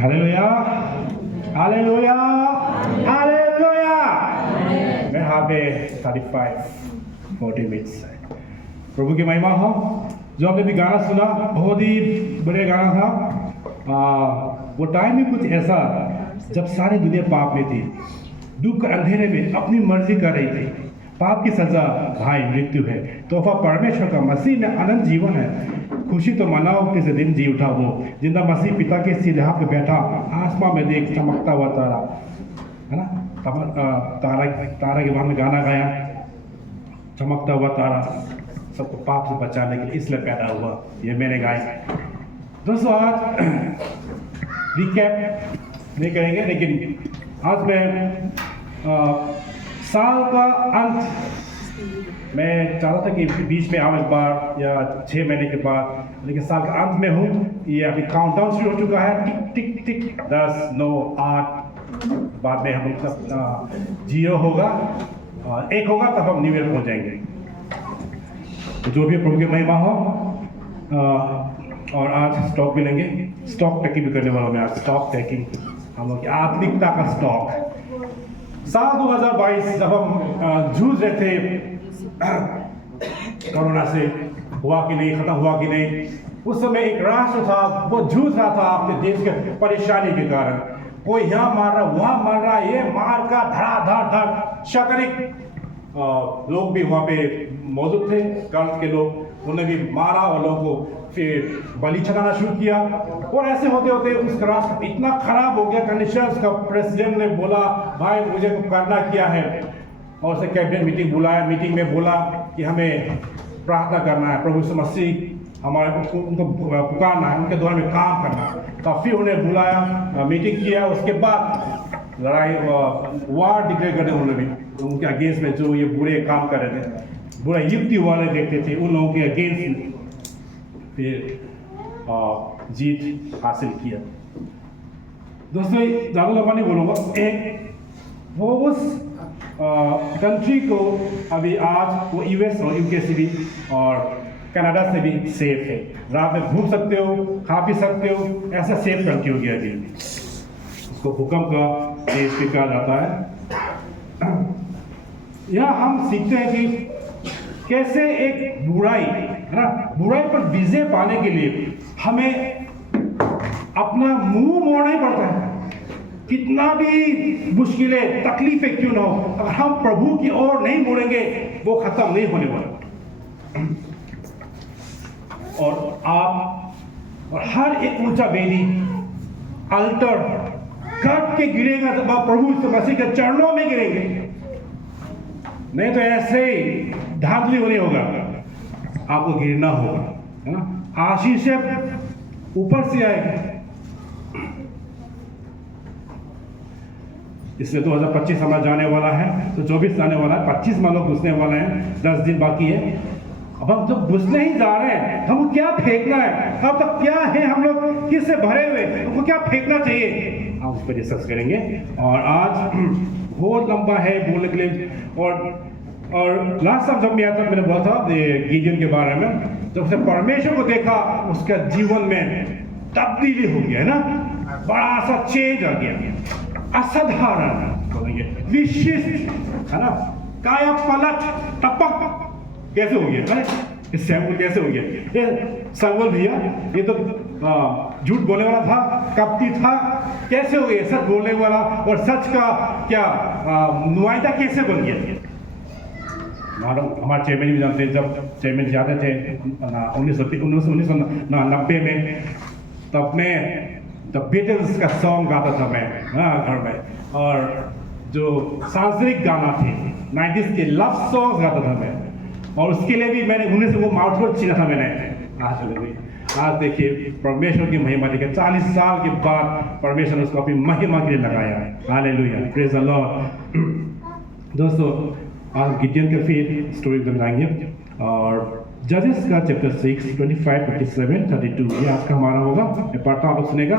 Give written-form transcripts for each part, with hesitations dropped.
Hallelujah, hallelujah, hallelujah. मैं यहाँ पे 35-40 मिनट्स है। प्रभु की महिमा हो। जो आपने भी गाना सुना, बहुत ही बढ़िया गाना था। वो टाइम ही कुछ ऐसा जब सारी दुनिया पाप में थी, दुख के अंधेरे में अपनी मर्जी कर रही थी। पाप की सजा भाई मृत्यु है, तोहफा परमेश्वर का मसीह में अनंत जीवन है। खुशी तो मनाओ किस दिन जी उठा वो, जिंदा मसीह पिता के सिरहा पे बैठा, आसमां में देख चमकता हुआ तारा, है ना। तारा के वहां में गाना गाया, चमकता हुआ तारा सबको पाप से बचाने के लिए इसलिए पैदा हुआ, ये मैंने गाया। दोस्तों आज रिकैप नहीं करेंगे, लेकिन आज मैं साल का अंत, मैं चाहता था कि बीच में आऊँ एक बार या 6 महीने के बाद, लेकिन साल का अंत में हूँ। ये अभी काउंटडाउन शुरू हो चुका है, टिक टिक टिक, 10, 9, 8, बाद में हम सब 0 होगा और 1 होगा, तब हम न्यू ईयर पहुँच जाएंगे। तो जो भी प्रभु की महिमा हो। और आज स्टॉक भी लेंगे, स्टॉक टेकिंग भी करने वाला हूँ मैं आज, स्टॉक टेकिंग, हम लोग की आत्मिकता का स्टॉक। साल 2022 जब हम जूझ रहे थे कोरोना से, हुआ कि नहीं, खत्म हुआ कि नहीं, उस समय एक राष्ट्र था वो जूझ रहा था अपने देश के परेशानी के कारण। कोई यहाँ मार रहा, वहाँ मार रहा, ये मार का धड़ाधड़ शतरिक लोग भी वहाँ पे मौजूद थे, कर्ज के लोग, उन्होंने भी मारा और लोगों को फिर बलि चढ़ाना शुरू किया। और ऐसे होते होते उसका राष्ट्र इतना खराब हो गया कंडीशन, उसका प्रेसिडेंट ने बोला भाई मुझे करना क्या है, और उसे कैबिनेट मीटिंग बुलाया। मीटिंग में बोला कि हमें प्रार्थना करना है, प्रभु यीशु मसीह हमारे उनको पुकारना है, उनके द्वारा में काम करना। तो फिर उन्हें बुलाया, मीटिंग किया। उसके बाद लड़ाई वार डिक्लेयर करने उन्होंने भी उनके अगेंस्ट में जो ये बुरे काम कर रहे थे, बुरा युक्ति वाले देखते थे, उन लोगों के अगेंस्ट फिर जीत हासिल किया। दोस्तों ज़्यादा लंबा नहीं बोलूँगा, वो उस कंट्री को अभी आज वो यूएस और यूके से भी और कनाडा से भी सेफ है। रात में घूम सकते हो, खा पी सकते हो, ऐसा सेफ कंट्री हो गया अभी। उसको भूकंप का देश भी कहा जाता है। यहाँ हम सीखते हैं कि कैसे एक बुराई, है ना, बुराई पर विजय पाने के लिए हमें अपना मुंह मोड़ना ही पड़ता है। कितना भी मुश्किलें तकलीफें क्यों ना हो, अगर हम प्रभु की ओर नहीं मुड़ेंगे वो खत्म नहीं होने वाला। और आप और हर एक ऊंचा बेदी अल्टर कट के गिरेगा जब आप प्रभु मसीह के चरणों में गिरेंगे, नहीं तो ऐसे ही धांधली होनी होगा, आपको गिरना होगा, है ना। आशीषें ऊपर से आएगी। इसलिए 2025 हमारा जाने वाला है, तो 24 जाने वाला है, 25 मान लो घुसने वाले हैं, 10 दिन बाकी है। अब हम जब घुसने ही जा रहे हैं, हमको क्या फेंकना है, अब तक क्या है, हम लोग किससे भरे हुए, हमको क्या फेंकना चाहिए, हम उस पर डिस्कस करेंगे। और आज बहुत लंबा है बोलने के लिए। और लास्ट टाइम जब मैं आता मैंने बोला था गिडियन के बारे में, जब उसने परमेश्वर को देखा उसका जीवन में तब्दीली हो गया, है ना, बड़ा सा चेंज आ गया, असाधारण बोलेंगे, विशिष्ट, है ना, काया पलट टपक कैसे हो गया, अरे सैमुअल कैसे हो गया, ये सैमुअल भैया ये तो झूठ बोलने वाला था, कपटी था, कैसे हो गया सच बोलने वाला और सच का क्या नुमाइंदा कैसे बन गया। हमारे चेयरमैन भी जानते हैं, जब चेयरमैन जाते थे 1990 में, तब मैं द बीटल्स का सॉन्ग गाता था मैं घर में, और जो सांस्कृतिक गाना थे 90s के लव सॉन्ग गाता था मैं, और उसके लिए भी मैंने उन्हें से वो माउथवर्ड छीना था मैंने। आज देखिए परमेश्वर की महिमा देखिए, 40 साल के बाद परमेश्वर ने उसको अपनी महिमा के लिए लगाया है। Hallelujah, praise the Lord. दोस्तों आज गिडियन के फिर स्टोरी बनाएंगे, और जजेस का चैप्टर 6 25 27 32 ये आज का हमारा होगा। मैं पढ़ता हूं, आप सुनेगा।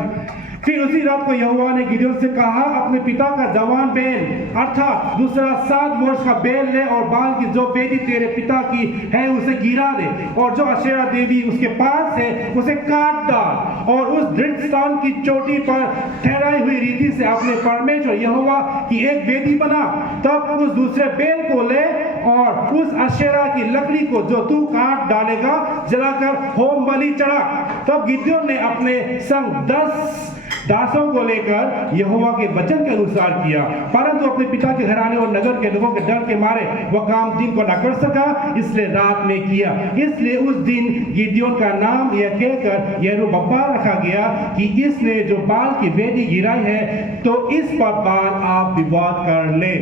फिर उसी रात को यहोवा ने गिदोन से कहा, अपने पिता का जवान बैल अर्थात दूसरा 7 वर्ष का बैल ले और बाल की जो बेटी तेरे पिता की है उसे गिरा दे, और जो अशेरा देवी उसके पास है उसे काट डाल, और उस दृढ़ स्थान की चोटी पर ठहराई हुई रीति से अपने परमेश्वर यहोवा की एक वेदी बना। तब उस दूसरे बैल को ले और उस अशेरा की लकड़ी को जो तू काट डालेगा जलाकर होम बलि चढ़ा। तब गिदोन ने अपने संग 10 दासों को लेकर यहोवा के वचन के अनुसार किया, परंतु अपने पिता के घराने और नगर के लोगों के डर के मारे वह काम दिन को न कर सका, इसलिए रात में किया। इसलिए उस दिन गिदोन का नाम यह कहकर यरूब्बाल रखा गया कि इसने जो बाल की वेदी गिराई है, तो इस पर बाल आप विवाद कर ले।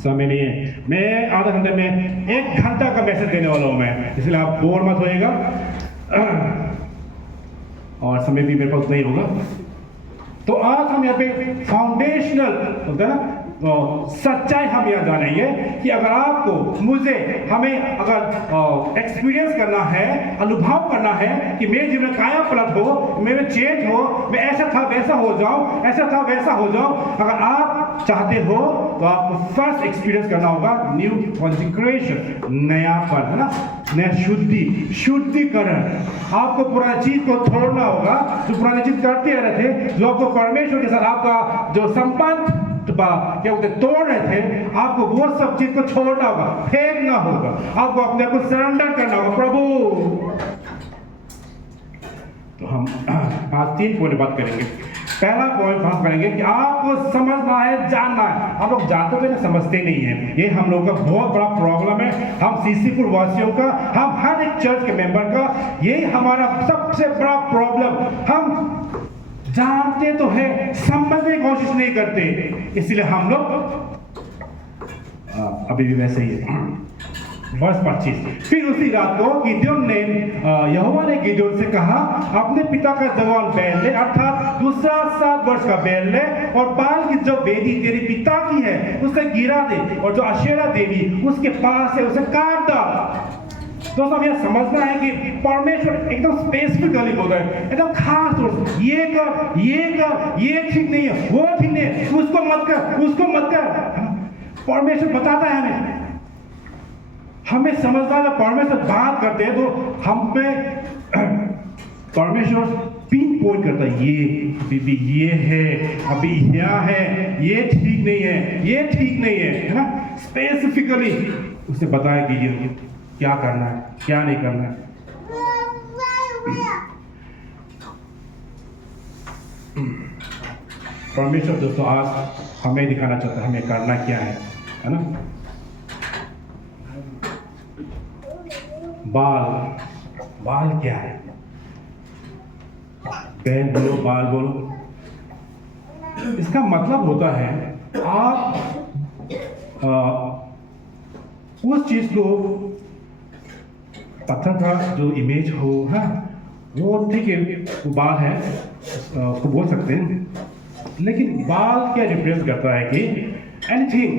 समय नहीं है, मैं आधा घंटे में 1 घंटा का मैसेज देने वाला हूं मैं, इसलिए आप बोर मत होइएगा और समय भी मेरे पास नहीं होगा। तो आज हम यहाँ पे फाउंडेशनल होता है ना, सच्चाई हम यह जानेंगे कि अगर आपको मुझे हमें अगर एक्सपीरियंस करना है, अनुभव करना है कि मेरे जीवन में काया पलट हो, मेरे चेंज हो, मैं ऐसा था वैसा हो जाऊं, ऐसा था वैसा हो जाऊं, अगर आप चाहते हो तो आपको फर्स्ट एक्सपीरियंस करना होगा न्यू कॉन्सिक्रेशन, नयापन, है ना, नया शुद्धिकरण। आपको पुरानी चीज को छोड़ना होगा, जो पुरानी चीज करते आ रहे थे, जो आपको परमेश्वर के साथ आपका जो संबंध क्या बोलते तोड़ रहे थे, आपको वो सब चीज को छोड़ना होगा, फेंकना होगा, आपको अपने आप को सरेंडर करना होगा प्रभु। तो हम आज 3 पॉइंट बात करेंगे। पहला पॉइंट हम करेंगे कि आपको समझना है, जानना है। हम लोग जानते हुए ना समझते नहीं है, ये हम लोगों का बहुत बड़ा प्रॉब्लम है। हम सीसीपुर वासियों का, हम हर एक चर्च के मेंबर का, यही हमारा सबसे बड़ा प्रॉब्लम। हम जानते तो है, समझने की कोशिश नहीं करते, इसलिए हम लोग अभी भी वैसे ही है। वर्ष 25। फिर उसी रात को गिदोन ने यहोवा ने गिदोन से कहा, अपने पिता का जवान बैल ले अर्थात दूसरा 7 वर्ष का बैल ले, और बाल की जो वेदी तेरे पिता की है उसे गिरा दे, और जो अशेरा देवी उसके पास है उसे काट डाल। दोस्तों यह समझना है कि परमेश्वर एकदम स्पेसिफिकली बोल रहा है, एकदम खास तौर से ये कर, ये ठीक नहीं है, वो ठीक नहीं है, उसको मत कर, उसको मत कर। परमेश्वर बताता है हमें समझना है। परमेश्वर बात करते हैं तो हम पे परमेश्वर पिन पॉइंट करता है, ये अभी ये है, अभी यहाँ है, ये ठीक नहीं है, ये ठीक नहीं है ना, स्पेसिफिकली उसे बताया कि ये क्या करना है, क्या नहीं करना है। परमेश्वर दोस्तों आज हमें दिखाना चाहता है हमें करना क्या है ना। बाल क्या है? बैल बोलो, बाल बोलो, इसका मतलब होता है आप उस चीज को, पत्थर का जो इमेज हो, हाँ वो ठीक है, वो बाल है, उसको बोल सकते हैं, लेकिन बाल क्या रिप्रेजेंट करता है कि anything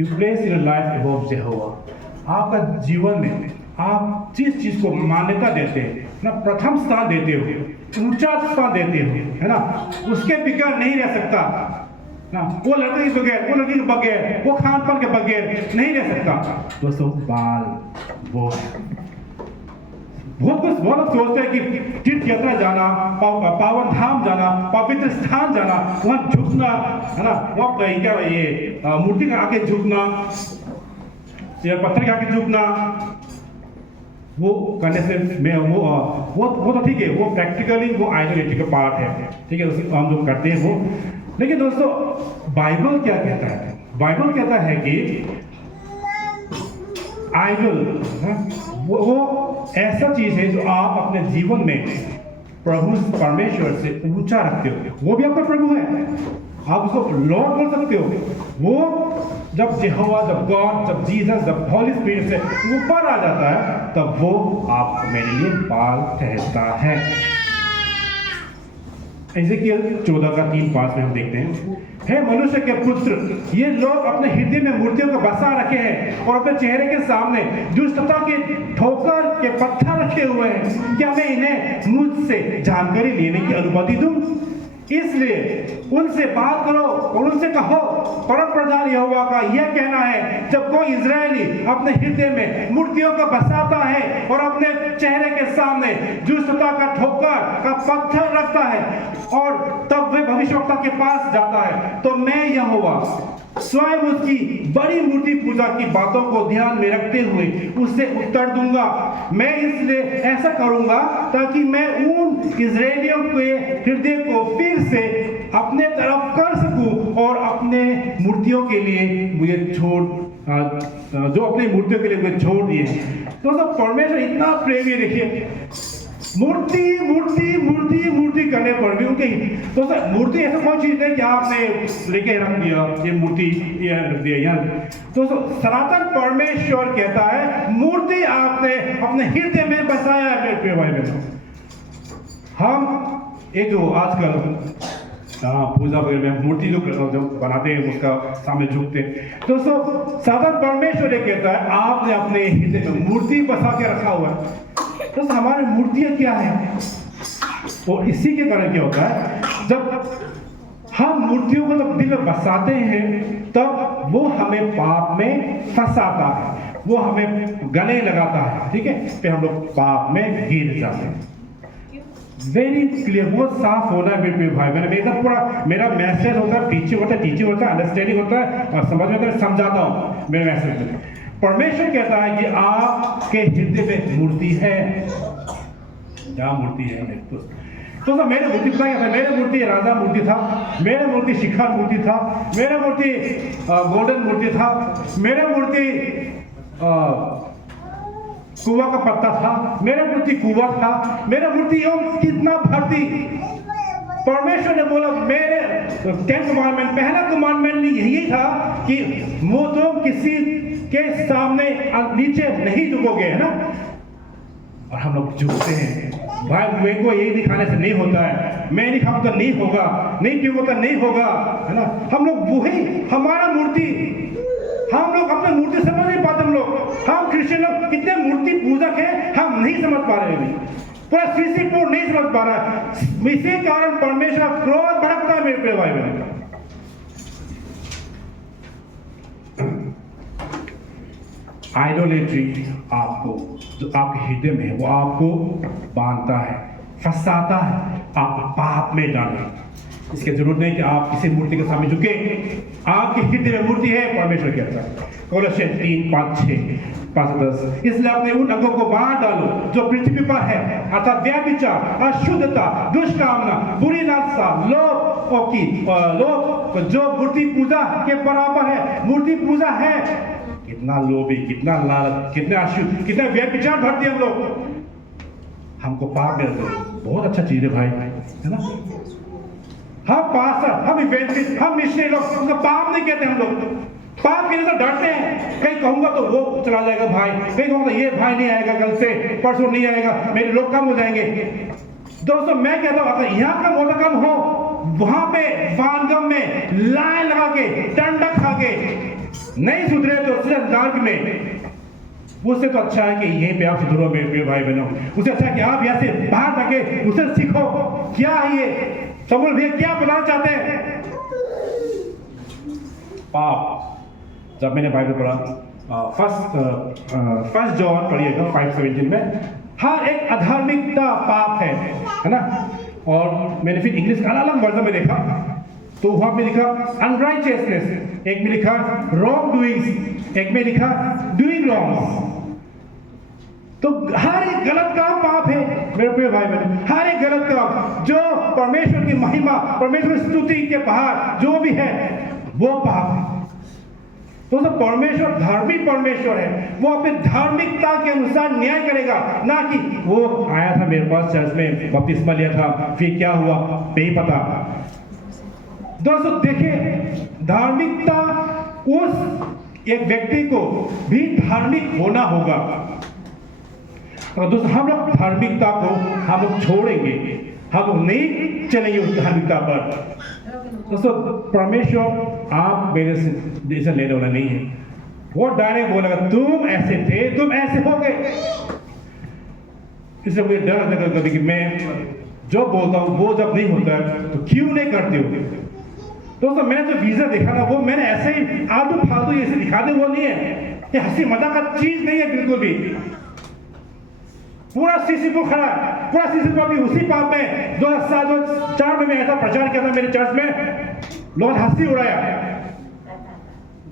you place in life above Jehovah, आपका जीवन में आप जिस चीज को मान्यता देते हैं ना, प्रथम स्थान देते हो, ऊंचा स्थान देते हो, है ना, उसके बगैर नहीं रह सकता ना। वो लड़के के बगैर, वो लड़की के बगैर, वो खान पान के बगैर नहीं रह सकता। दोस्तों बाल वो बहुत लोग सोचते हैं कि तीर्थ यात्रा जाना, पावन धाम जाना, पवित्र स्थान जाना, वहां झुकना, है ना, वहां क्या ये मूर्ति के आगे झुकना या पत्थर के आगे झुकना, वो करने से मैं वो तो ठीक है, वो प्रैक्टिकली वो आइडोलिटी का पार्ट है, ठीक है, उसे हम लोग करते हैं वो। लेकिन दोस्तों बाइबल क्या कहता है? बाइबल कहता है कि आइडल वो ऐसा चीज है जो आप अपने जीवन में प्रभु परमेश्वर से ऊंचा रखते हो, वो भी आपका प्रभु है, आप उसको लॉर्ड बोल सकते हो। वो जब यहोवा, जब गॉड, जब जीसस, जब हॉली स्पिरिट से ऊपर आ जाता है, तब वो आप मेरे लिए बाल ठहरता है। एजेकियल 14 का 3-5 में हम देखते हैं, हे मनुष्य के पुत्र, ये लोग अपने हृदय में मूर्तियों को बसा रखे हैं और अपने चेहरे के सामने दुष्टता के ठोकर के पत्थर रखे हुए हैं। क्या मैं इन्हें मुझसे जानकारी लेने की अनुमति दूं? इसलिए उनसे बात करो और उनसे कहो, परम प्रधान यहोवा का यह कहना है, जब कोई इजरायली अपने हृदय में मूर्तियों को बसाता है और अपने चेहरे के सामने दुष्टता का ठोकर का पत्थर रखता है और तब वह भविष्यवक्ता के पास जाता है, तो मैं यहोवा स्वयं उसकी बड़ी मूर्ति पूजा की बातों को ध्यान में रखते हुए उससे उत्तर दूंगा। मैं इसलिए ऐसा करूंगा ताकि मैं उन इजरायलियों के हृदय को फिर से अपने तरफ कर सकूं और अपने मूर्तियों के लिए मुझे जो अपनी मूर्तियों के लिए मुझे छोड़ दिए। तो परमेश्वर इतना प्रेमी, देखिए मूर्ति मूर्ति मूर्ति मूर्ति करने पर भी उनके तो सर मूर्ति ऐसा कोई चीज नहीं कि आपने लेके रख दिया ये मूर्ति ये रख दिया यहाँ। तो सनातन परमेश्वर कहता है मूर्ति आपने अपने हृदय में बसाया है मेरे भाई बहनों। हम एक जो आजकल पूजा वगैरह में मूर्ति जो बनाते हैं उसका सामने झुकते हैं, तो सनातन परमेश्वर ये कहता है आपने अपने हृदय में मूर्ति बसा के रखा हुआ है। तो हमारी मूर्तियां क्या है? और इसी के कारण क्या होता है, जब हम मूर्तियों को जब दिल में बसाते हैं तब वो हमें पाप में फंसाता है, वो हमें गले लगाता है, ठीक है, फिर हम लोग पाप में गिर जाते हैं। वेरी क्लियर, बहुत साफ होना है मेरे भाई। मैंने एकदम पूरा मेरा मैसेज होता है, टीचिंग होता है, अंडरस्टैंडिंग होता है और समझ में आता है, समझाता हूँ मेरे मैसेज में। परमेश्वर कहता है कि आपके हृदय में मूर्ति है। क्या मूर्ति है? तो मेरे मूर्ति पता क्या था? मेरे मूर्ति राजा मूर्ति था, मेरे मूर्ति शिखर मूर्ति था, मेरे मूर्ति गोल्डन मूर्ति था, मेरे मूर्ति कुआ का पत्ता था, मेरे मूर्ति कुआ था, मेरे मूर्ति कितना भरती। परमेश्वर ने बोला, मेरे 10 कमांडमेंट, पहला कमांडमेंट यही था कि तुम किसी के सामने नीचे नहीं झुकोगे, है ना। और हम लोग झुकते हैं भाई, मेरे को ये दिखाने से नहीं होता है, मैं नहीं खाऊंगा तो नहीं होगा, नहीं पीऊंगा तो नहीं होगा, है ना। हम लोग वही हमारा मूर्ति, हम लोग अपने मूर्ति समझ नहीं पाते। हम क्रिश्चियन लोग कितने मूर्ति पूजक हैं, हम नहीं समझ पा रहे अभी, पूरा सीसीपुर नहीं समझ पा रहा है। इसी कारण परमेश्वर क्रोध भड़कता है मेरे भाई बहन। आइडोलेट्री आपको जो आपके हृदय में है वो आपको बांधता है, फंसाता है, आप पाप में डालें। इसकी जरूरत नहीं कि आप किसी मूर्ति के सामने झुके, आपके हृदय में मूर्ति है, परमेश्वर कहता है कोलोसियन 3:5-6-10। इसलिए अपने उन अंगों को बाहर डालो जो पृथ्वी पर है, अर्थात व्यभिचार, अशुद्धता, दुष्कामना, बुरी लालसा, लोभ जो मूर्ति पूजा के बराबर है। मूर्ति पूजा है, कितना लोभी, कितना लालच, कितना अशुद्ध, कितना व्यभिचार भरते हम लोग। हमको पाप में बहुत अच्छा चीज है भाई, है ना। हम पास्टर, हम इवेंजलिस्ट, हम मिशनरी लोग उनका पाप नहीं कहते। हम लोग पाप के लिए तो डरते हैं, कहीं कहूंगा तो वो चला जाएगा भाई, कहीं कहूंगा ये भाई नहीं आएगा, कल से परसों नहीं आएगा, मेरे लोग कम हो जाएंगे। दोस्तों मैं कहता हूं, अगर यहाँ कम होता कम हो, वहां पे वानगम में लाइन लगा के डंडा खा के नहीं सुधरे तो सिर्फ नर्क में। उससे तो अच्छा है कि यहीं पे आप सुधरो मेरे भाई बहनों। उससे अच्छा है कि आप यहाँ से बाहर जाके उसे सीखो क्या है ये, समझ भैया क्या बताना चाहते हैं। पाप, जब मैंने बाइबल पढ़ा फर्स्ट जॉन पढ़िएगा 5:17 में, हर एक अधार्मिकता पाप है ना। और मैंने फिर इंग्लिश का अलग वर्जन में देखा तो वहां पे लिखा अनराइचियसनेस, एक में लिखा रॉन्ग डूइंग्स, एक में लिखा डूइंग रॉन्ग। तो हर एक गलत काम पाप है मेरे प्रिय भाई बहन। हर एक गलत काम जो परमेश्वर की महिमा, परमेश्वर की स्तुति के बाहर जो भी है वो पाप है। तो परमेश्वर धार्मिक परमेश्वर है, वो अपनी धार्मिकता के अनुसार न्याय करेगा, ना कि वो आया था मेरे पास चर्च में बपतिस्मा लिया था फिर क्या हुआ नहीं पता। दोस्तों देखिए, धार्मिकता उस एक व्यक्ति को भी धार्मिक होना होगा। और दोस्तों हम लोग धार्मिकता को हम लोग छोड़ेंगे, हम लोग नहीं चलेंगे उस धार्मिकता पर। दोस्तों परमेश्वर आप मेरे से डिसीजन लेने वाला नहीं है। वो डायरेक्ट बोलेगा तुम ऐसे थे, तुम ऐसे हो गए। इसलिए मुझे डर लगता है कभी कि मैं जो बोलता हूँ वो जब नहीं होता तो क्यों नहीं करते हो। दोस्तों मैंने जो वीजा देखा ना वो मैंने ऐसे ही आलतू फालतू ऐसे दिखा दे वो नहीं है, ये हंसी मजाक का चीज नहीं है बिल्कुल भी। पूरा सीसीपुर खड़ा, पूरा सीसीपुर भी उसी पाप में 2004 में मैं ऐसा प्रचार किया था मेरे चर्च में, लोग हंसी उड़ाया।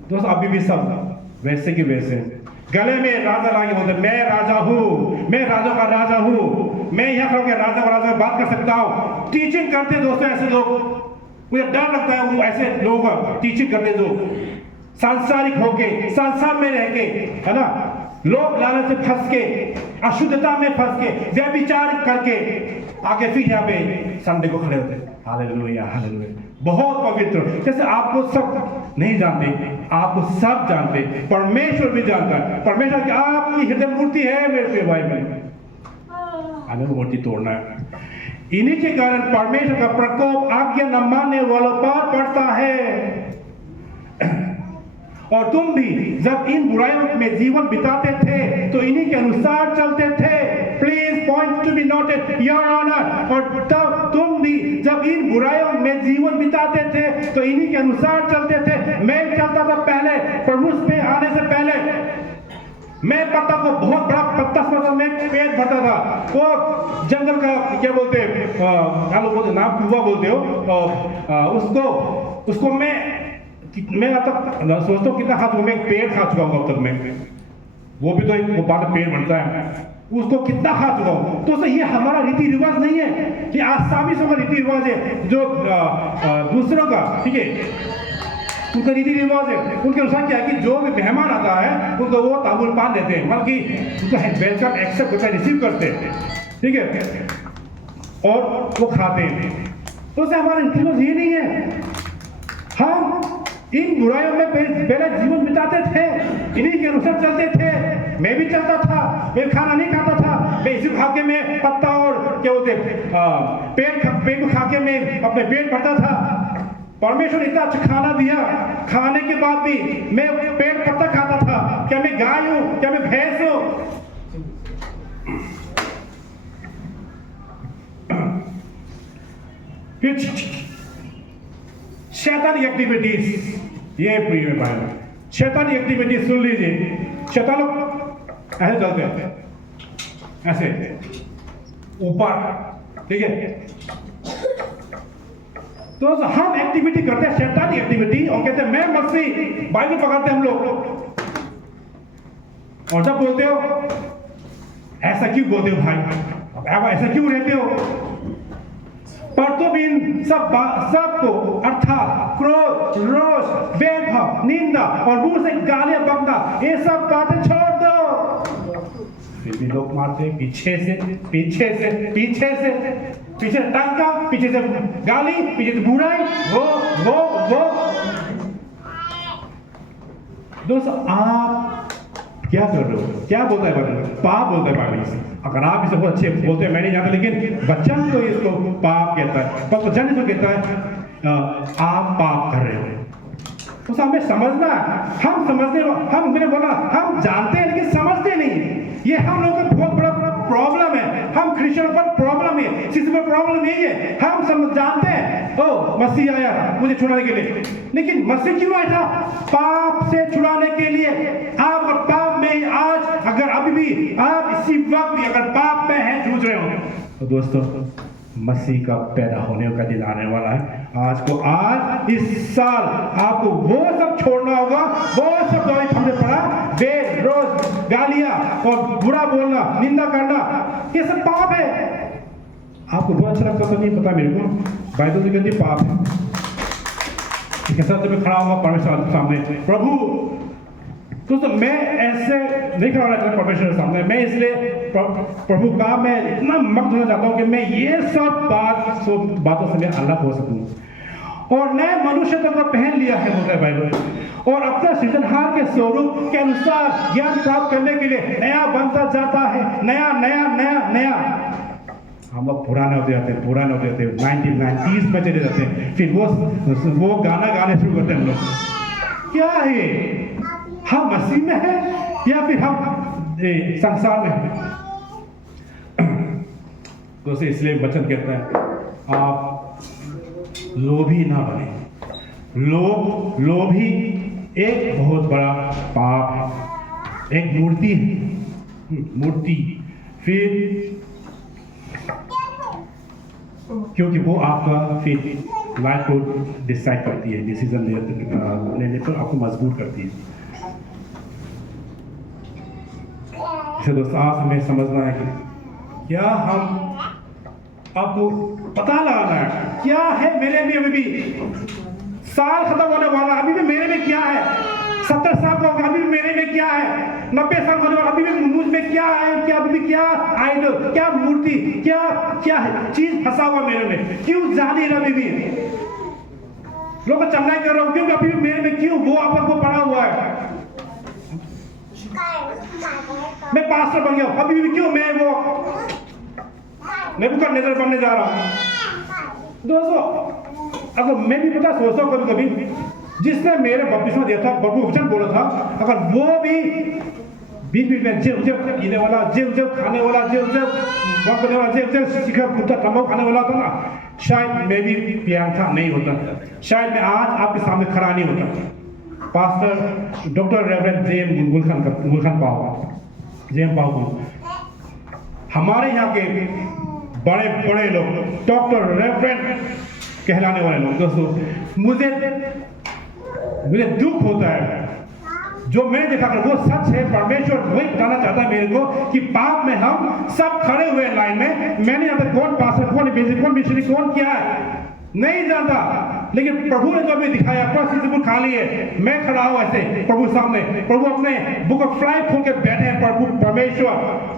दोस्तों अभी भी सब वैसे के वैसे, गले में राजा लागे बोलते मैं राजा हूँ, मैं राजा का राजा हूँ, मैं यहाँ खड़ा होकर राजा का राजा बात कर सकता हूँ। टीचिंग करते दोस्तों ऐसे लोग, मुझे डर लगता है वो ऐसे लोग टीचिंग करते जो सांसारिक होके संसार में रह के, है ना, लोग लालच से फंस के, अशुद्धता में फंस के, व्यभिचार करके आगे फिर यहाँ पे संडे को खड़े होते। हालेलुया हालेलुया, बहुत पवित्र। जैसे आपको सब नहीं जानते, आपको सब जानते, परमेश्वर भी जानता है। परमेश्वर की आपकी हृदय मूर्ति है मेरे प्रिय भाई बहन, हमें वो मूर्ति तोड़ना है। इन्हीं के कारण परमेश्वर का प्रकोप आज्ञा न मानने वालों पर पड़ता है। और तुम भी जब इन बुराइयों में जीवन बिताते थे तो इन्हीं के अनुसार चलते थे। Please point to be noted your honour. और तब तुम भी जब इन बुराइयों में जीवन बिताते थे तो इन्हीं के अनुसार चलते थे। मैं चलता था पहले, प्रभु में आने से पहले मैं पत्ता को बहुत बड़ा पत्ता समझता, मैं पेट भरता था। वो जंगल का क्या बोलते हैं, नाम कुआ बोलते हो, उसको मैं अब तक सोचता हूँ कितना खा चुका, मैं पेड़ खा चुका हूँ अब तक मैं। वो भी तो एक वो बाद में पेड़ बनता है, उसको कितना खा चुका हूँ। तो ये हमारा रीति रिवाज नहीं है, ये आसामी का रीति रिवाज है जो दूसरों का, ठीक है, उनका रीति रिवाज है। उनके अनुसार क्या है कि जो भी मेहमान आता है उनको वो तांबुल पान देते हैं, मतलब कि उनका वेलकम एक्सेप्ट करते हैं, रिसीव करते हैं, ठीक है, और वो खाते हैं। तो उससे हमारा रीति रिवाज ये नहीं है। हम इन बुराइयों में पहले जीवन बिताते थे, इन्हीं के अनुसार चलते थे। मैं भी चलता था, मैं खाना नहीं खाता था, मैं इसी खा के मैं पत्ता और क्या बोलते पेट को खा के मैं अपने पेट भरता था। परमेश्वर इतना अच्छा खाना दिया, खाने के बाद भी मैं पेट पत्ता खाता था। क्या मैं गाय हूं, क्या मैं भैंस हूं? फिर शैतानी एक्टिविटीज, ये प्रिय भाई, शैतानी एक्टिविटीज सुन लीजिए। शैतान लोग ऐसे चलते हैं, ऐसे ऊपर, ठीक है। तो हम एक्टिविटी करते हैं, शैतानी एक्टिविटी, और कहते हैं मैं मसीह, बाइबल पकड़ते हैं हम लोग। और जब बोलते हो ऐसा क्यों बोलते हो भाई, अब ऐसा क्यों रहते हो? पर तुम इन सबको अर्थात क्रोध, रोष, भेदभाव, निंदा और मुंह से गालियां बकना, ये सब बातें छोड़ दो। फिर भी लोग मारते हैं पीछे से, पीछे से, पीछे से, पीछे से टंका, पीछे से गाली, पीछे से बुराई, वो। दोस्तों आप क्या कर रहे हो? क्या बोलता है बाइबल? पाप बोलता है बाइबल। अगर आप इसे बहुत अच्छे बोलते हैं, मैं नहीं जानता, लेकिन वचन तो इसको पाप कहता है। पर वचन इसको कहता है आप पाप कर रहे हो। तो हमें समझना, हम समझते, मैंने बोला हम जानते हैं लेकिन समझते नहीं। ये हम लोगों का बहुत बड़ा प्रॉब्लम है। हम क्रिश्चियनों पर प्रॉब्लम है, किसी पर प्रॉब्लम नहीं है। हम समझ जानते हैं ओ मसीह आया मुझे छुड़ाने के लिए, लेकिन मसीह क्यों आया था? पाप से छुड़ाने के लिए। आप अगर पाप में आज, अगर अभी भी आप इसी वक्त भी अगर पाप में हैं, जूझ रहे हो, तो दोस्तों मसीह का पैदा होने का दिन आने वाला है। आज इस साल आपको वो सब छोड़ना होगा, वो सब दवाई हमने पढ़ा, रोज गालियां और बुरा बोलना, निंदा करना, ये सब पाप है। आपको बहुत अच्छा लगता तो नहीं पता मेरे को, बाइबल में कहती पाप है। ठीक है सर, मैं खड़ा होगा परमेश्वर के सामने, प्रभु तो मैं ऐसे नहीं खड़ा रहता परमेश्वर के सामने। मैं इसलिए प्रभु का मैं इतना मग्न होना चाहता हूँ कि मैं ये सब बातों से मैं अलग हो सकूँ। और नए मनुष्य को पहन लिया है बोलता है बाइबल, और अपने सृजनहार के स्वरूप के अनुसार ज्ञान प्राप्त करने के लिए नया बनता जाता है, नया नया नया नया। हम लोग पुराने होते जाते हैं, पुराने होते जाते हैं, 1990s में चले जाते हैं, फिर वो गाना गाने शुरू करते हैं हम लोग। क्या है, हम मसीह में है या फिर हम संसार में है? दोस्तों, इसलिए वचन कहता है आप लोभी ना बने। लोभी एक बहुत बड़ा पाप है, एक मूर्ति है, मूर्ति। फिर क्योंकि वो आपका फिर लाइफ को डिसाइड करती है, डिसीजन लेने पर आपको मजबूर करती है। इसे दोस्तों आज हमें समझना है कि क्या हम, आपको पता लगाना है क्या है मेरे में। अभी भी साल खत्म होने वाला, अभी भी मेरे में क्या है। 70 साल का होगा, अभी भी मेरे में क्या है। 90 साल होने वाला, अभी भी मुझ में क्या है, क्या अभी भी क्या आइडल, क्या मूर्ति, क्या है चीज फंसा हुआ मेरे में, क्यों जानी रहा अभी भी लोग का चंगाई कर रहा हूँ, क्योंकि अभी भी मेरे में क्यों वो आपस को पड़ा हुआ है। मैं पास्टर बन गया, अभी भी क्यों मैं वो नेबूकदनेस्सर बनने जा रहा हूँ। दोस्तों, अगर मैं भी पता सोचता हूँ कभी कभी, जिसने मेरे बपतिस्मा दिया था, प्रभु वचन बोला था, अगर वो भी बीच में जेब पीने वाला, जेब खाने वाला, जेब करने वाला, जेब शिखर कुत्ता तंबाकू खाने वाला था ना, शायद मैं भी प्रियंका नहीं होता, शायद मैं आज आपके सामने खड़ा नहीं होता। पास्टर डॉक्टर रेवरेंड जेम गुलखान पाओ, हमारे यहाँ के बड़े बड़े लोग डॉक्टर रेवरेंड कहलाने वाले लोग। दोस्तों, मुझे दुख होता है जो मैं देखा कर, वो सच है। परमेश्वर वही बताना चाहता है मेरे को कि पाप में हम सब खड़े हुए लाइन में। मैंने यहाँ पे कौन पास्टर, कौन इवेंजलिस्ट, कौन मिशनरी, कौन क्या है नहीं जानता, लेकिन प्रभु ने जो भी दिखाया, परिस्थिति खाली है, मैं खड़ा हूं ऐसे प्रभु सामने। प्रभु अपने बुक ऑफ लाइफ खोल के बैठे हैं। प्रभु परमेश्वर,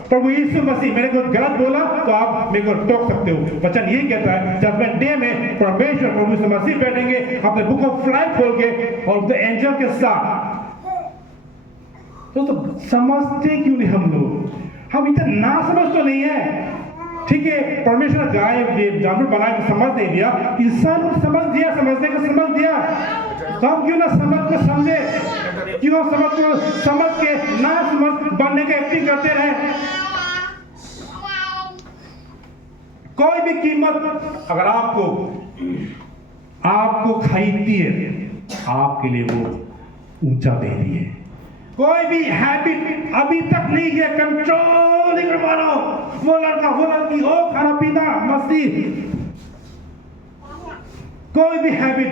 प्रभु यीशु मसीह, मैंने कुछ गलत बोला तो आप मेरे को टोक सकते हो। वचन यही कहता है जजमेंट डे में परमेश्वर प्रभु यीशु मसीह बैठेंगे अपने बुक ऑफ लाइफ खोल के और एंजल के साथ। तो समझते क्यों नहीं हम लोग? हम इतना ना समझ तो नहीं है, ठीक है। परमेश्वर गाय जानवर बनाए समझ नहीं दिया, इंसान को समझ दिया, समझने को समझ दिया, तो हम क्यों ना समझ को समझे, क्यों समझ को समझ के ना समझ बनने के एक्टिंग करते रहे। कोई भी कीमत अगर आपको खरीदती है, आपके लिए वो ऊंचा दे रही है। कोई भी हैबिट अभी तक नहीं है कंट्रोलिंग वाला, वो लड़का वो लड़की हो, खाना पीना मस्ती, कोई भी हैबिट,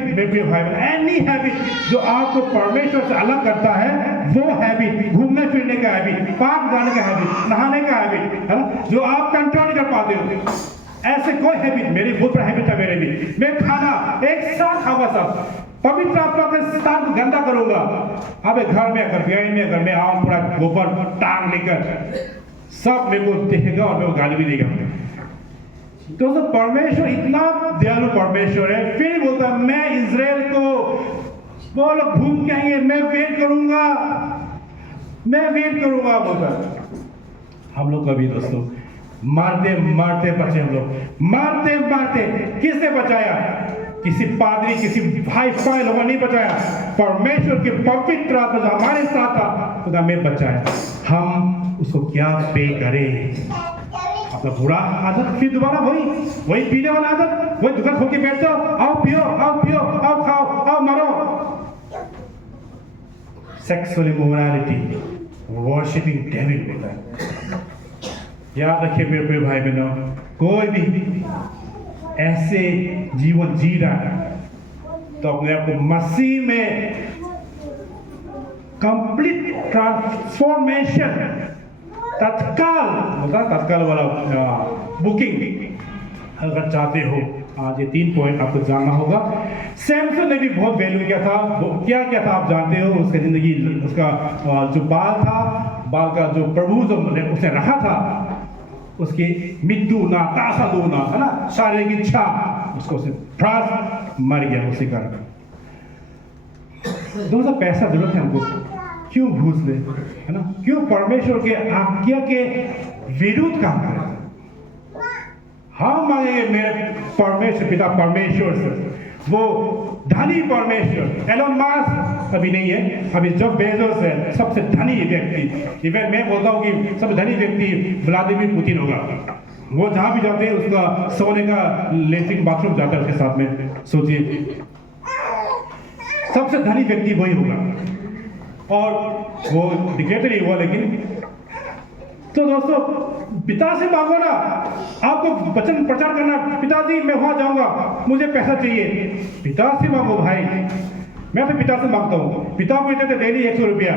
एनी हैबिट जो आपको परमेश्वर से अलग करता है, वो हैबिट, घूमने फिरने का हैबिट, पार्क जाने का हैबिट, नहाने का हैबिट, है ना, जो आप कंट्रोल नहीं कर पाते हो, ऐसे कोई हैबिट, मेरी बहुत बड़ा हैबिट है मेरे भी। मैं खाना एक साथ खाऊंगा, सब पवित्र आत्मा के स्थान को गंदा करूंगा। अब घर में अगर ब्याह में अगर मैं आऊं पूरा गोबर टांग लेकर, सब मेरे को देखेगा और मेरे को गाली भी देगा। दोस्तों, परमेश्वर इतना दयालु परमेश्वर है, फिर बोलता है मैं इजराइल को, वो लोग घूम के आएंगे, मैं वेट करूंगा बोलता। हम लोग कभी दोस्तों मारते बचे, हम लोग मारते किसने बचाया? किसी पादरी, किसी भाई लोगों ने नहीं बचाया। परमेश्वर के पवित्र आत्मा हमारे साथ था, खुदा में बचाया। हम उसको क्या पे करें? अपना बुरा आदत फिर दोबारा वही पीने वाला आदत, वही दुकान खोल के बैठ जाओ, आओ पियो, आओ खाओ, आओ मरो। सेक्सुअल इमोरालिटी, वर्शिपिंग डेविल होता है। याद रखिए मेरे प्रिय भाई बहनों, कोई भी ऐसे जीवन जी रहा है तो अपने आप को मसीह में कंप्लीट ट्रांसफॉर्मेशन तत्काल वाला बुकिंग अगर चाहते हो। आज ये 3 पॉइंट आपको जानना होगा। सैमसन ने भी बहुत वैल्यू किया था, क्या था आप जानते हो? उसका जिंदगी, उसका जो बाल का जो प्रभु जो उसने रखा था, उसकी मृत्यु ना तासा दो ना, है ना, शारीरिक इच्छा, उसको मर गया उसी कारण। दोस्तों, पैसा जरूरत है हमको, क्यों घूस ले, है ना, क्यों परमेश्वर के आज्ञा के विरुद्ध काम करें? हम मांगेंगे मेरे परमेश्वर पिता परमेश्वर से, वो धनी परमेश्वर। एलोन मास्क अभी नहीं है, अभी जेफ बेजोस है सबसे धनी व्यक्ति। इवन मैं बोलता हूँ कि सबसे धनी व्यक्ति व्लादिमीर पुतिन होगा। वो जहाँ भी जाते हैं उसका सोने का लेट्रिन बाथरूम जाता है उसके साथ में। सोचिए, सबसे धनी व्यक्ति वही होगा, और वो डिक्टेटर ही हुआ। लेकिन तो दोस्तों, पिता से मांगो ना, आपको वचन प्रचार करना, पिताजी मैं वहां जाऊंगा, मुझे पैसा चाहिए, पिता से मांगो भाई। मैं तो पिता से मांगता हूँ, पिता को देते डेली 100 रुपया,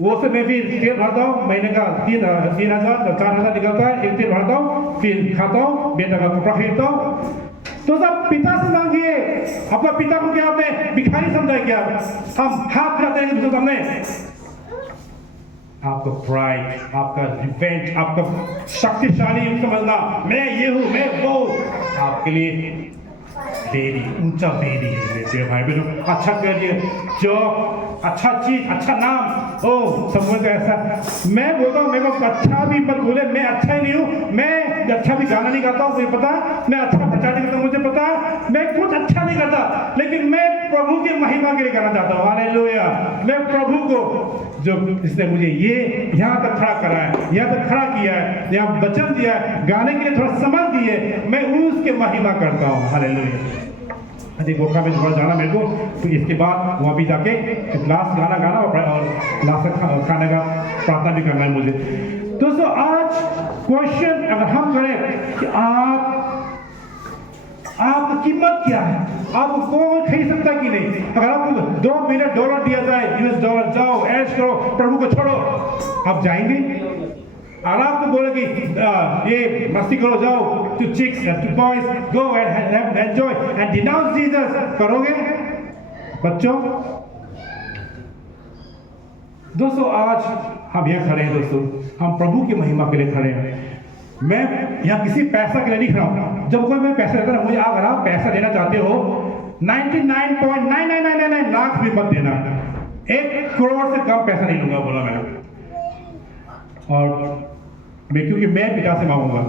वो से मैं भी तेल भरता हूँ, महीने का 3,000 4,000 निकलता है, एक तेल भरता हूँ, फिर खाता हूँ, बेटा का कपड़ा खरीदता हूँ। तो सब पिता से मांगिए। अपना पिता को क्या आपने भिखारी समझा है क्या? हम हाथ फैलाते हैं दूसरे सामने। आपका प्राइड, आपका रिवेंज, आपका शक्तिशाली समझना, मैं ये हूं, मैं वो, आपके लिए बेरी, ऊंचा बेरी है मेरे भाई बहनों। अच्छा करिए, जॉब, अच्छा चीज, अच्छा नाम, ओ समझ ऐसा। मैं बोलता हूँ, मेरे को अच्छा भी मत बोले, मैं अच्छा ही नहीं हूँ, मैं अच्छा भी गाना नहीं गाता हूँ, मुझे पता, मैं अच्छा प्रचार नहीं करता, मुझे पता, मैं कुछ अच्छा नहीं करता, लेकिन मैं प्रभु की महिमा के लिए करना चाहता हूँ। हालेलुया। मैं प्रभु को, जो इसने मुझे ये यहाँ तक खड़ा करा है, यहाँ तक खड़ा किया है, यहाँ वचन दिया है, गाने के लिए थोड़ा समझ दी है, मैं उसके महिमा करता हूँ। हालेलुया। अरे गोखा में थोड़ा जाना मेरे को, तो इसके बाद वहाँ भी जाके लास्ट गाना गाना और लास्ट खाने का प्रार्थना भी करना है मुझे। दोस्तों, आज क्वेश्चन अगर हम करें कि आपकी कीमत क्या है, आपको कौन खरीद सकता कि नहीं? अगर आपको $2 मिलियन दिया जाए, US डॉलर, जाओ ऐश करो, प्रभु को छोड़ो, आप जाएंगे? और आपको बोले कि ये मस्ती करो, जाओ two chicks two boys, go and enjoy and denounce Jesus, करोगे बच्चों? दोस्तों, आज हम यहाँ खड़े हैं दोस्तों, हम प्रभु की महिमा के लिए खड़े हैं। मैं यहाँ किसी पैसा के लिए नहीं खड़ा हूँ। जब कोई मैं पैसा देता है, मुझे अगर आप पैसा देना चाहते हो 99.9999 लाख भी मत देना, 1 करोड़ से कम पैसा नहीं लूंगा, बोला मैंने। और मैं, क्योंकि मैं पिता से मांगूंगा।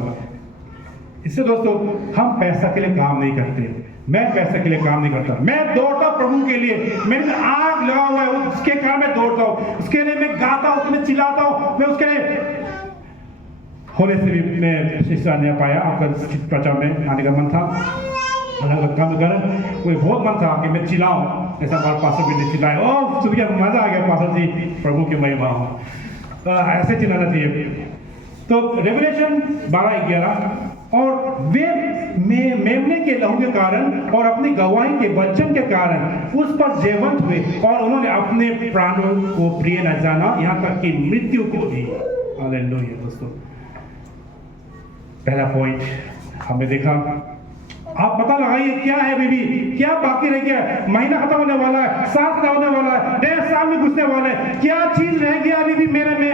इससे दोस्तों, हम पैसा के लिए काम नहीं करते, मैं पैसे के लिए काम नहीं करता, मैं दौड़ता प्रभु के लिए। मेरे में आग लगा हुआ है, उसके कारण मैं दौड़ता हूँ, उसके लिए मैं गाता हूँ, उसके लिए चिल्लाता हूँ, मैं उसके लिए होने से भी मैं हिस्सा नहीं पाया। आपका प्रचार में आने का मन था, काम कर कोई बहुत मन था कि मैं चिल्लाऊं, ऐसा हमारे पास भी चिल्लाए, ओह सुन के मजा आ गया, पास जी प्रभु की महिमा हो, ऐसे चिल्लाना चाहिए। तो रेवलेशन 12:11, और वे मेमने के लहू के कारण और अपनी गवाही के वचन के कारण उस पर जयवंत हुए, और उन्होंने अपने प्राणों को प्रिय न जाना, यहाँ तक कि मृत्यु को भी। हालेलुया। दोस्तों, पहला पॉइंट हमने देखा, आप पता लगाइए क्या है बीबी, क्या बाकी रह गया है? महीना खत्म होने वाला है, साल खत्म होने वाला है, 1.5 साल में घुसने वाले हैं, क्या चीज रह गया बीबी मेरे में?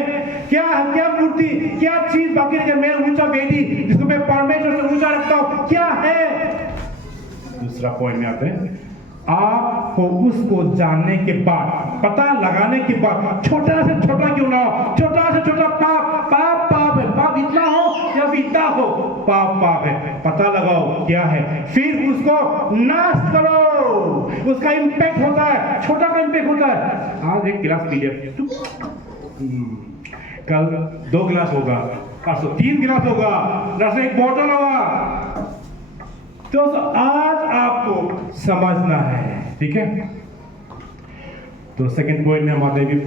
क्या मूर्ति, क्या चीज बाकी रह गया? मेरा ऊंचा बेटी जिसको मैं परमेश्वर से ऊंचा रखता हूं, क्या है? दूसरा पॉइंट में आते हैं, आपको उसको जानने के बाद, पता लगाने के बाद, छोटा से छोटा क्यों ना हो, छोटा से छोटा पाप है, पाप इतना हो या इतना हो, पाप है, पता लगाओ क्या है, फिर उसको नाश करो। उसका इंपैक्ट होता है, छोटा का इंपैक्ट होता है। आज 1 गिलास पी लिया, कल 2 गिलास होगा, परसों 3 गिलास होगा, रस 1 बोतल होगा। तो आज आपको समझना है, ठीक है? तो सेकंड पॉइंट में हम आते हैं,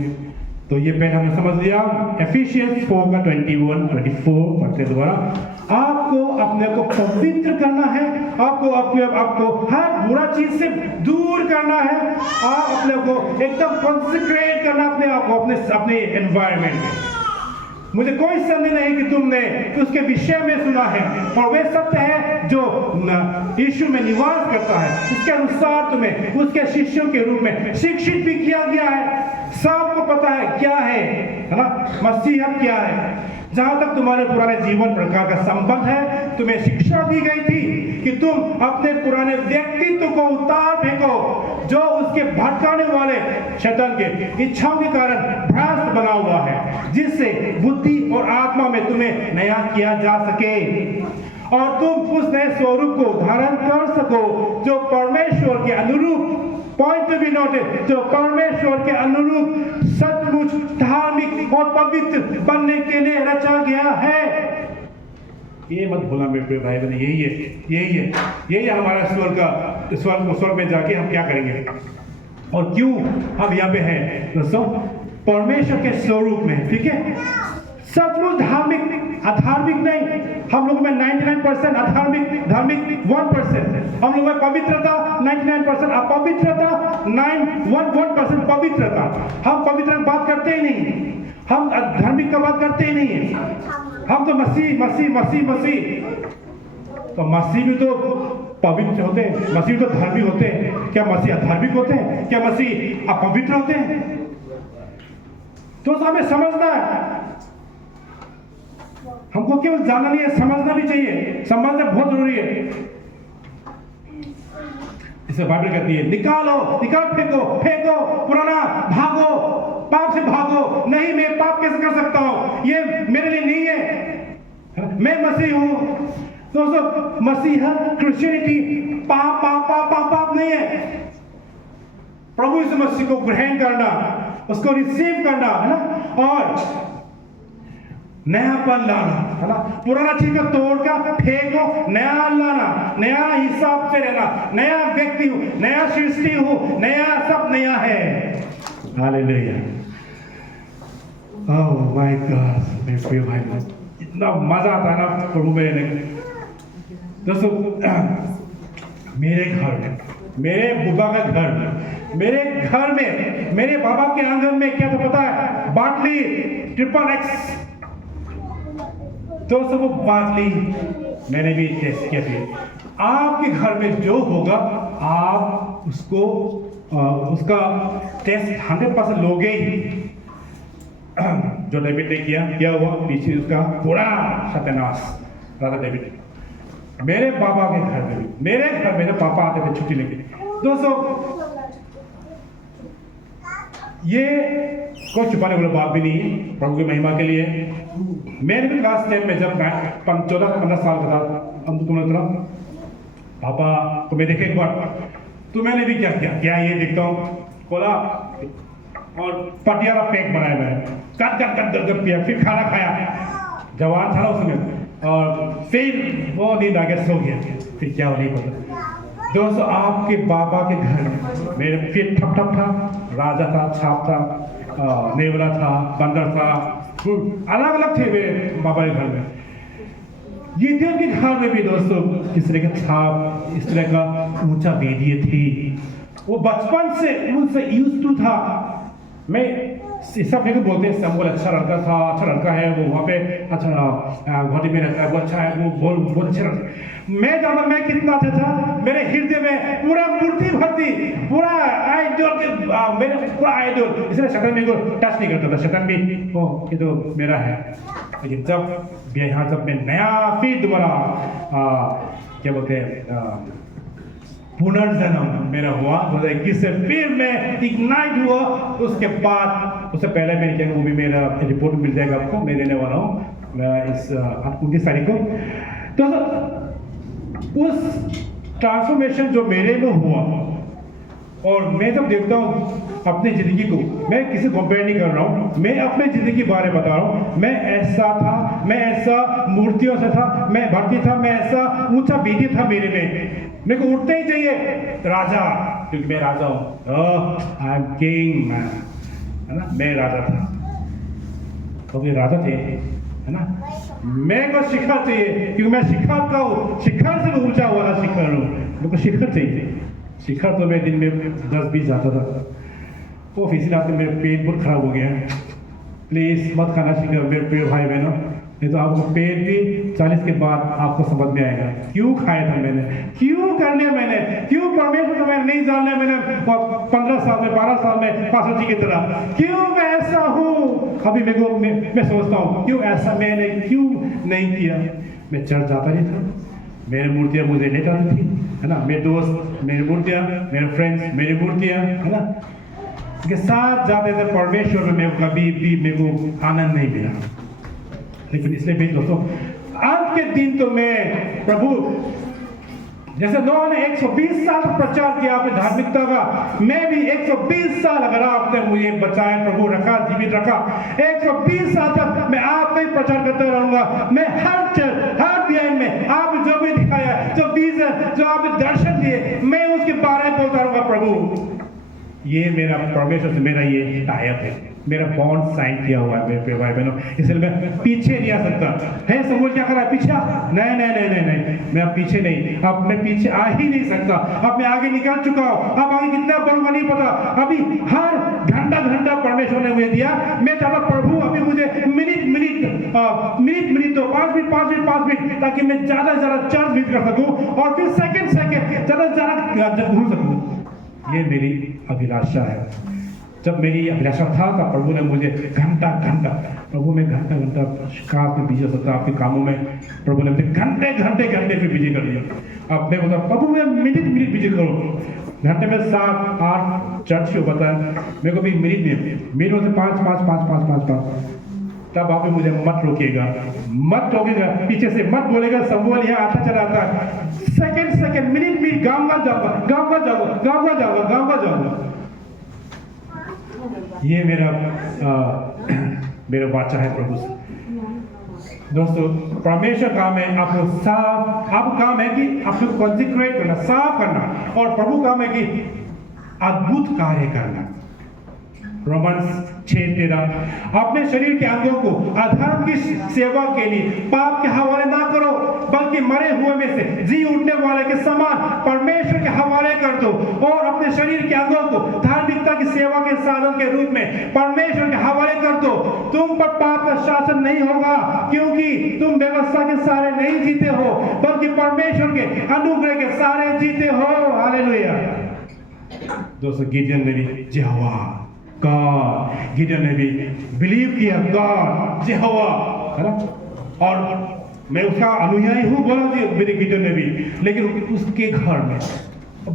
तो ये पहले हमने समझ लिया, एफिशिएंस 4:21-24 पढ़ते दोबारा। आपको अपने को पवित्र करना है, आपको हर बुरा चीज से दूर करना है, आप अपने को एकदम कंसेंट्रेट करना अपने आप को, अपने एनवायरनमेंट में। मुझे कोई संदेह नहीं कि तुमने उसके विषय में सुना है, और वे सत्य है जो यीशु में निवास करता है, इसके अनुसार तुम्हें उसके शिष्यों के रूप में शिक्षित भी किया गया है। सबको पता है क्या है ना, मसीहत क्या है। जहां तक तुम्हारे पुराने जीवन प्रकार का संबंध है, तुम्हें शिक्षा दी गई थी कि तुम अपने पुराने व्यक्तित्व को उतार फेंको, जो उसके भटकाने वाले शैतान के इच्छाओं के कारण भ्रष्ट बना हुआ है, जिससे बुद्धि और आत्मा में तुम्हें नया किया जा सके, और तुम उस नए स्वरूप को धारण कर सको जो परमेश्वर के अनुरूप, पॉइंट टू बी नोटेड, जो परमेश्वर के अनुरूप सचमुच धार्मिक और पवित्र बनने के लिए रचा गया है। ये मत भूलना मेरे प्रिय भाई बहन, यही है हमारा स्वर्ग में जाके हम क्या करेंगे और क्यों हम यहाँ पे हैं दोस्तों, परमेश्वर के स्वरूप में। ठीक है, सचमुच धार्मिक, अधार्मिक नहीं। हम लोग में 99% अधार्मिक, धार्मिक 1%। हम लोग में पवित्रता 99%, अपवित्रता 1% पवित्रता। हम पवित्र की बात करते ही नहीं, हम धार्मिक का बात करते ही नहीं। हम तो मसीह। तो मसीह भी तो पवित्र होते हैं, मसीह तो धार्मिक होते हैं। क्या मसीह अधार्मिक होते हैं? क्या मसीह अपवित्र होते हैं? तो हमें समझना है, हमको केवल जानना नहीं है, समझना भी चाहिए। समझना बहुत जरूरी है। इसे बाइबल कहती है निकाल फेंको पुराना, भागो, पाप से भागो। नहीं, मैं पाप कैसे कर सकता हूं? ये मेरे लिए नहीं है। मैं मसीह हूं। दोस्तों, मसीह क्रिश्चियनिटी पाप नहीं है। प्रभु यीशु मसीह को ग्रहण करना, उसको रिसीव करना, है ना, और नयापन लाना, है ना। पुराना चीज को तोड़कर फेंको, नया लाना, नया हिसाब से रहना। नया व्यक्ति हूं, नया सृष्टि हूं, नया, सब नया है। हालेलुया। ओह माय गॉड, मेरे प्रिय भाई, इतना मजा आता है ना प्रभु में रहने। दोस्तों, मेरे घर में, मेरे बुबा का घर में, मेरे घर में, मेरे बाबा के आंगन में क्या तो पता है, बाटली XXX। दोस्तों, वो बाटली मैंने भी टेस्ट किया थी। आपके घर में जो होगा आप उसको उसका टेस्ट 100% लोगे ही। जो डेविड ने क्या हुआ पीछे उसका पूरा सत्यानाश, राजा डेविड। मेरे बाबा के घर में भी, मेरे घर में जब पापा आते थे छुट्टी लेके, दोस्तों ये कोई छुपाने वाला बात भी नहीं है, प्रभु की महिमा के लिए। मैंने भी क्लास 10 में जब 14-15 साल का था, तुमने पापा को मैं देखे एक बार, तो मैंने भी क्या किया ये देखता हूँ, खोला और पटियाला पैक बनाया मैंने, कट पिया, फिर खाना खाया। जवान था उसमें, और फिर वो नींद आ गया, सो गया। फिर क्या हो नहीं पता। दोस्तों, आपके बाबा के घर में मेरे फिर ठप था, राजा था, छाप था, नेवला था, बंदर था, अलग अलग थे मेरे बाबा के घर में। ये थे कि घर में भी दोस्तों इस तरह का छाप, इस तरह का ऊंचा वेदी थी। वो बचपन से उनसे यूज्ड टू था। मैं सब जगह बोलते हैं सब अच्छा लड़का था, अच्छा लड़का है वो, वहाँ पे अच्छा घोड़ी में रहता है, वो अच्छा है, वो बहुत अच्छा लड़का। मैं जानता मैं कितना अच्छा था। मेरे हृदय में पूरा मूर्ति भरती, पूरा आइडल के, मेरे पूरा आइडल। इसलिए शैतान मेरे को टच नहीं करता था। शैतान भी ओ ये तो मेरा है। लेकिन जब यहाँ जब मैं नया फिर दोबारा क्या बोलते हैं पुनर्जन्म मेरा हुआ 2021 से, फिर मैं इग्नाइट हुआ। उसके बाद, उससे पहले मैंने क्या, वो भी मेरा रिपोर्ट मिल जाएगा आपको, मैं देने वाला हूँ इस 29 तारीख को। तो उस ट्रांसफॉर्मेशन जो मेरे में हुआ, और मैं जब देखता हूँ अपनी ज़िंदगी को, मैं किसी कंपेयर नहीं कर रहा हूँ, मैं अपनी ज़िंदगी के बारे में बता रहा हूँ। मैं ऐसा था, मैं ऐसा मूर्तियों से था, मैं भक्ति था, मैं ऐसा ऊंचा बीजी था मेरे को उठते ही चाहिए राजा, क्योंकि मैं राजा हूँ। आई एम किंग मैन, है ना, मैं राजा था। तो ये राजा थे, है ना। मैं को शिखर चाहिए, क्योंकि मैं शिखर का हूँ, शिखर से ऊंचा वाला शिखर हूँ। मेरे को शिखर चाहिए। शिखर तो मैं दिन में 10-20 जाता था। तो इसी रात में मेरा पेट बहुत खराब हो गया है। प्लीज़ मत खाना शिखर मेरे प्रिय भाई बहनों, नहीं तो आपको पेट भी 40 के बाद आपको समझ में आएगा क्यों खाया था मैंने, क्यों करने मैंने, क्यों परमेश्वर को मैंने नहीं जानना मैंने 15 साल में, 12 साल में पास्टर जी की तरह, क्यों मैं ऐसा हूँ। अभी मैं सोचता हूँ क्यों ऐसा मैंने क्यों नहीं किया। मैं चर्च जाता नहीं था, मेरी मूर्तियाँ मुझे ले जाती थी, है ना। मेरे दोस्त मेरी मूर्तियाँ, मेरे फ्रेंड्स मेरी मूर्तियाँ, है ना, के साथ जाते थे परमेश्वर में। मेरे को कभी भी मेरे को आनंद नहीं मिला। लेकिन इसलिए भी दोस्तों, आज के दिन तो मैं प्रभु जैसे नोह ने 120 साल प्रचार किया अपनी धार्मिकता का, मैं भी 120 साल अगर आपने मुझे बचाए प्रभु, रखा, जीवित रखा, 120 साल तक मैं आपका ही प्रचार करता रहूंगा। मैं हर चर्च, हर बयान में आप जो भी दिखाया, जो विजन, जो आपने दर्शन दिए, मैं उसके बारे में बोलता रहूंगा प्रभु। ये मेरा परमेश्वर से मेरा ये टाइप है, मेरा बॉन्ड साइन किया हुआ है मेरे भाई बहनों, इसलिए मैं पीछे नहीं आ सकता। है समूह क्या कर रहा है? पीछे? नहीं नहीं नहीं नहीं नहीं, मैं अब पीछे नहीं, अब मैं पीछे आ ही नहीं सकता। अब मैं आगे निकल चुका हूँ, अब आगे कितना बढ़ूंगा नहीं पता। अभी हर घंटा परमेश्वर ने मुझे दिया, मैं चाहता प्रभु अभी मुझे मिनट दो, 5 मिनट, ताकि मैं ज्यादा से ज्यादा चर्च विजिट कर सकूं और फिर सेकंड ज्यादा से ज्यादा घूम सकूं। ये मेरी अभिलाषा है। जब मेरी अभिलाषा था तब प्रभु ने मुझे घंटा प्रभु में घंटा काम में बिजी हो सकता, आपके कामों में प्रभु ने मुझे घंटे पे बिजी कर दिया। अब मैं बोलता प्रभु मैं मिनट बिजी करो, घंटे में 7-8 चर्च हो बताया, मेरे को भी मिनट नहीं, मिनट से 5। तब आप मुझे मत रोकिएगा, पीछे से मत बोलेगा, सब बोल यहाँ आता चला आता है। सेकंड मिनट गाँव जाऊंगा। ये मेरा वाचा है प्रभु से। दोस्तों परमेश्वर काम है आपको साफ, आपको काम है कि आपको कॉन्सेक्रेट करना, साफ करना, और प्रभु काम है कि अद्भुत कार्य करना। रोमन्स 6:13, अपने शरीर के अंगों को अधर्म की सेवा के लिए पाप के हवाले ना करो, बल्कि मरे हुए में से जी उठने वाले के समान परमेश्वर के हवाले कर दो, और अपने शरीर के अंगों को धार्मिकता की सेवा के साधन के रूप में परमेश्वर के हवाले कर दो। तुम पर पाप का शासन नहीं होगा, क्योंकि तुम व्यवस्था के सारे नहीं जीते हो, बल्कि परमेश्वर के अनुग्रह के सारे जीते हो। हालेलुया। दोस्तों गिdeon ने भी यहोवा गॉड, गिdeon ने भी बिलीव किया गॉड यहोवा, है ना, और मैं उसका अनुयायी हूँ बोला जी मेरे गिdeon ने भी। लेकिन उसके घर में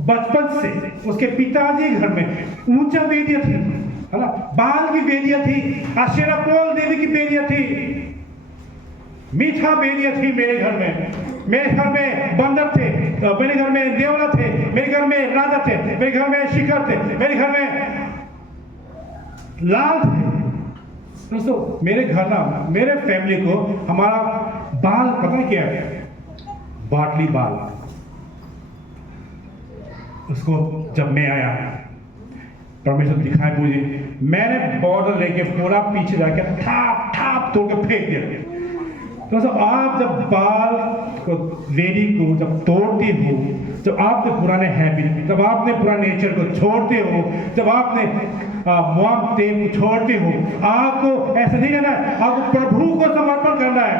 बचपन से उसके पिताजी घर में ऊंचा वेदियां थी, है ना, बाल की वेदियां थी, अशेरा पोल देवी की वेदियां थी, मीठा वेदियां थी मेरे घर में बंदर थे, मेरे घर में देवला थे, मेरे घर में राजा थे, मेरे घर में शिखर थे, मेरे घर में लाल थे। दोस्तों मेरे घर ना, मेरे फैमिली को हमारा बाल पता क्या है? बाटली बाल। उसको जब मैं आया परमेश्वर दिखाए मुझे, मैंने बॉर्डर लेके पूरा पीछे जाके ठाप तोड़ के फेंक दिया। दोस्तों आप जब बाल को, लेडी को जब तोड़ते हो, जब आपने पुराने हैबिट, जब आपने पुराने नेचर को छोड़ते हो, जब आपने मॉम तेल को छोड़ते हो, आपको ऐसा नहीं करना है, आपको प्रभु को समर्पण करना है।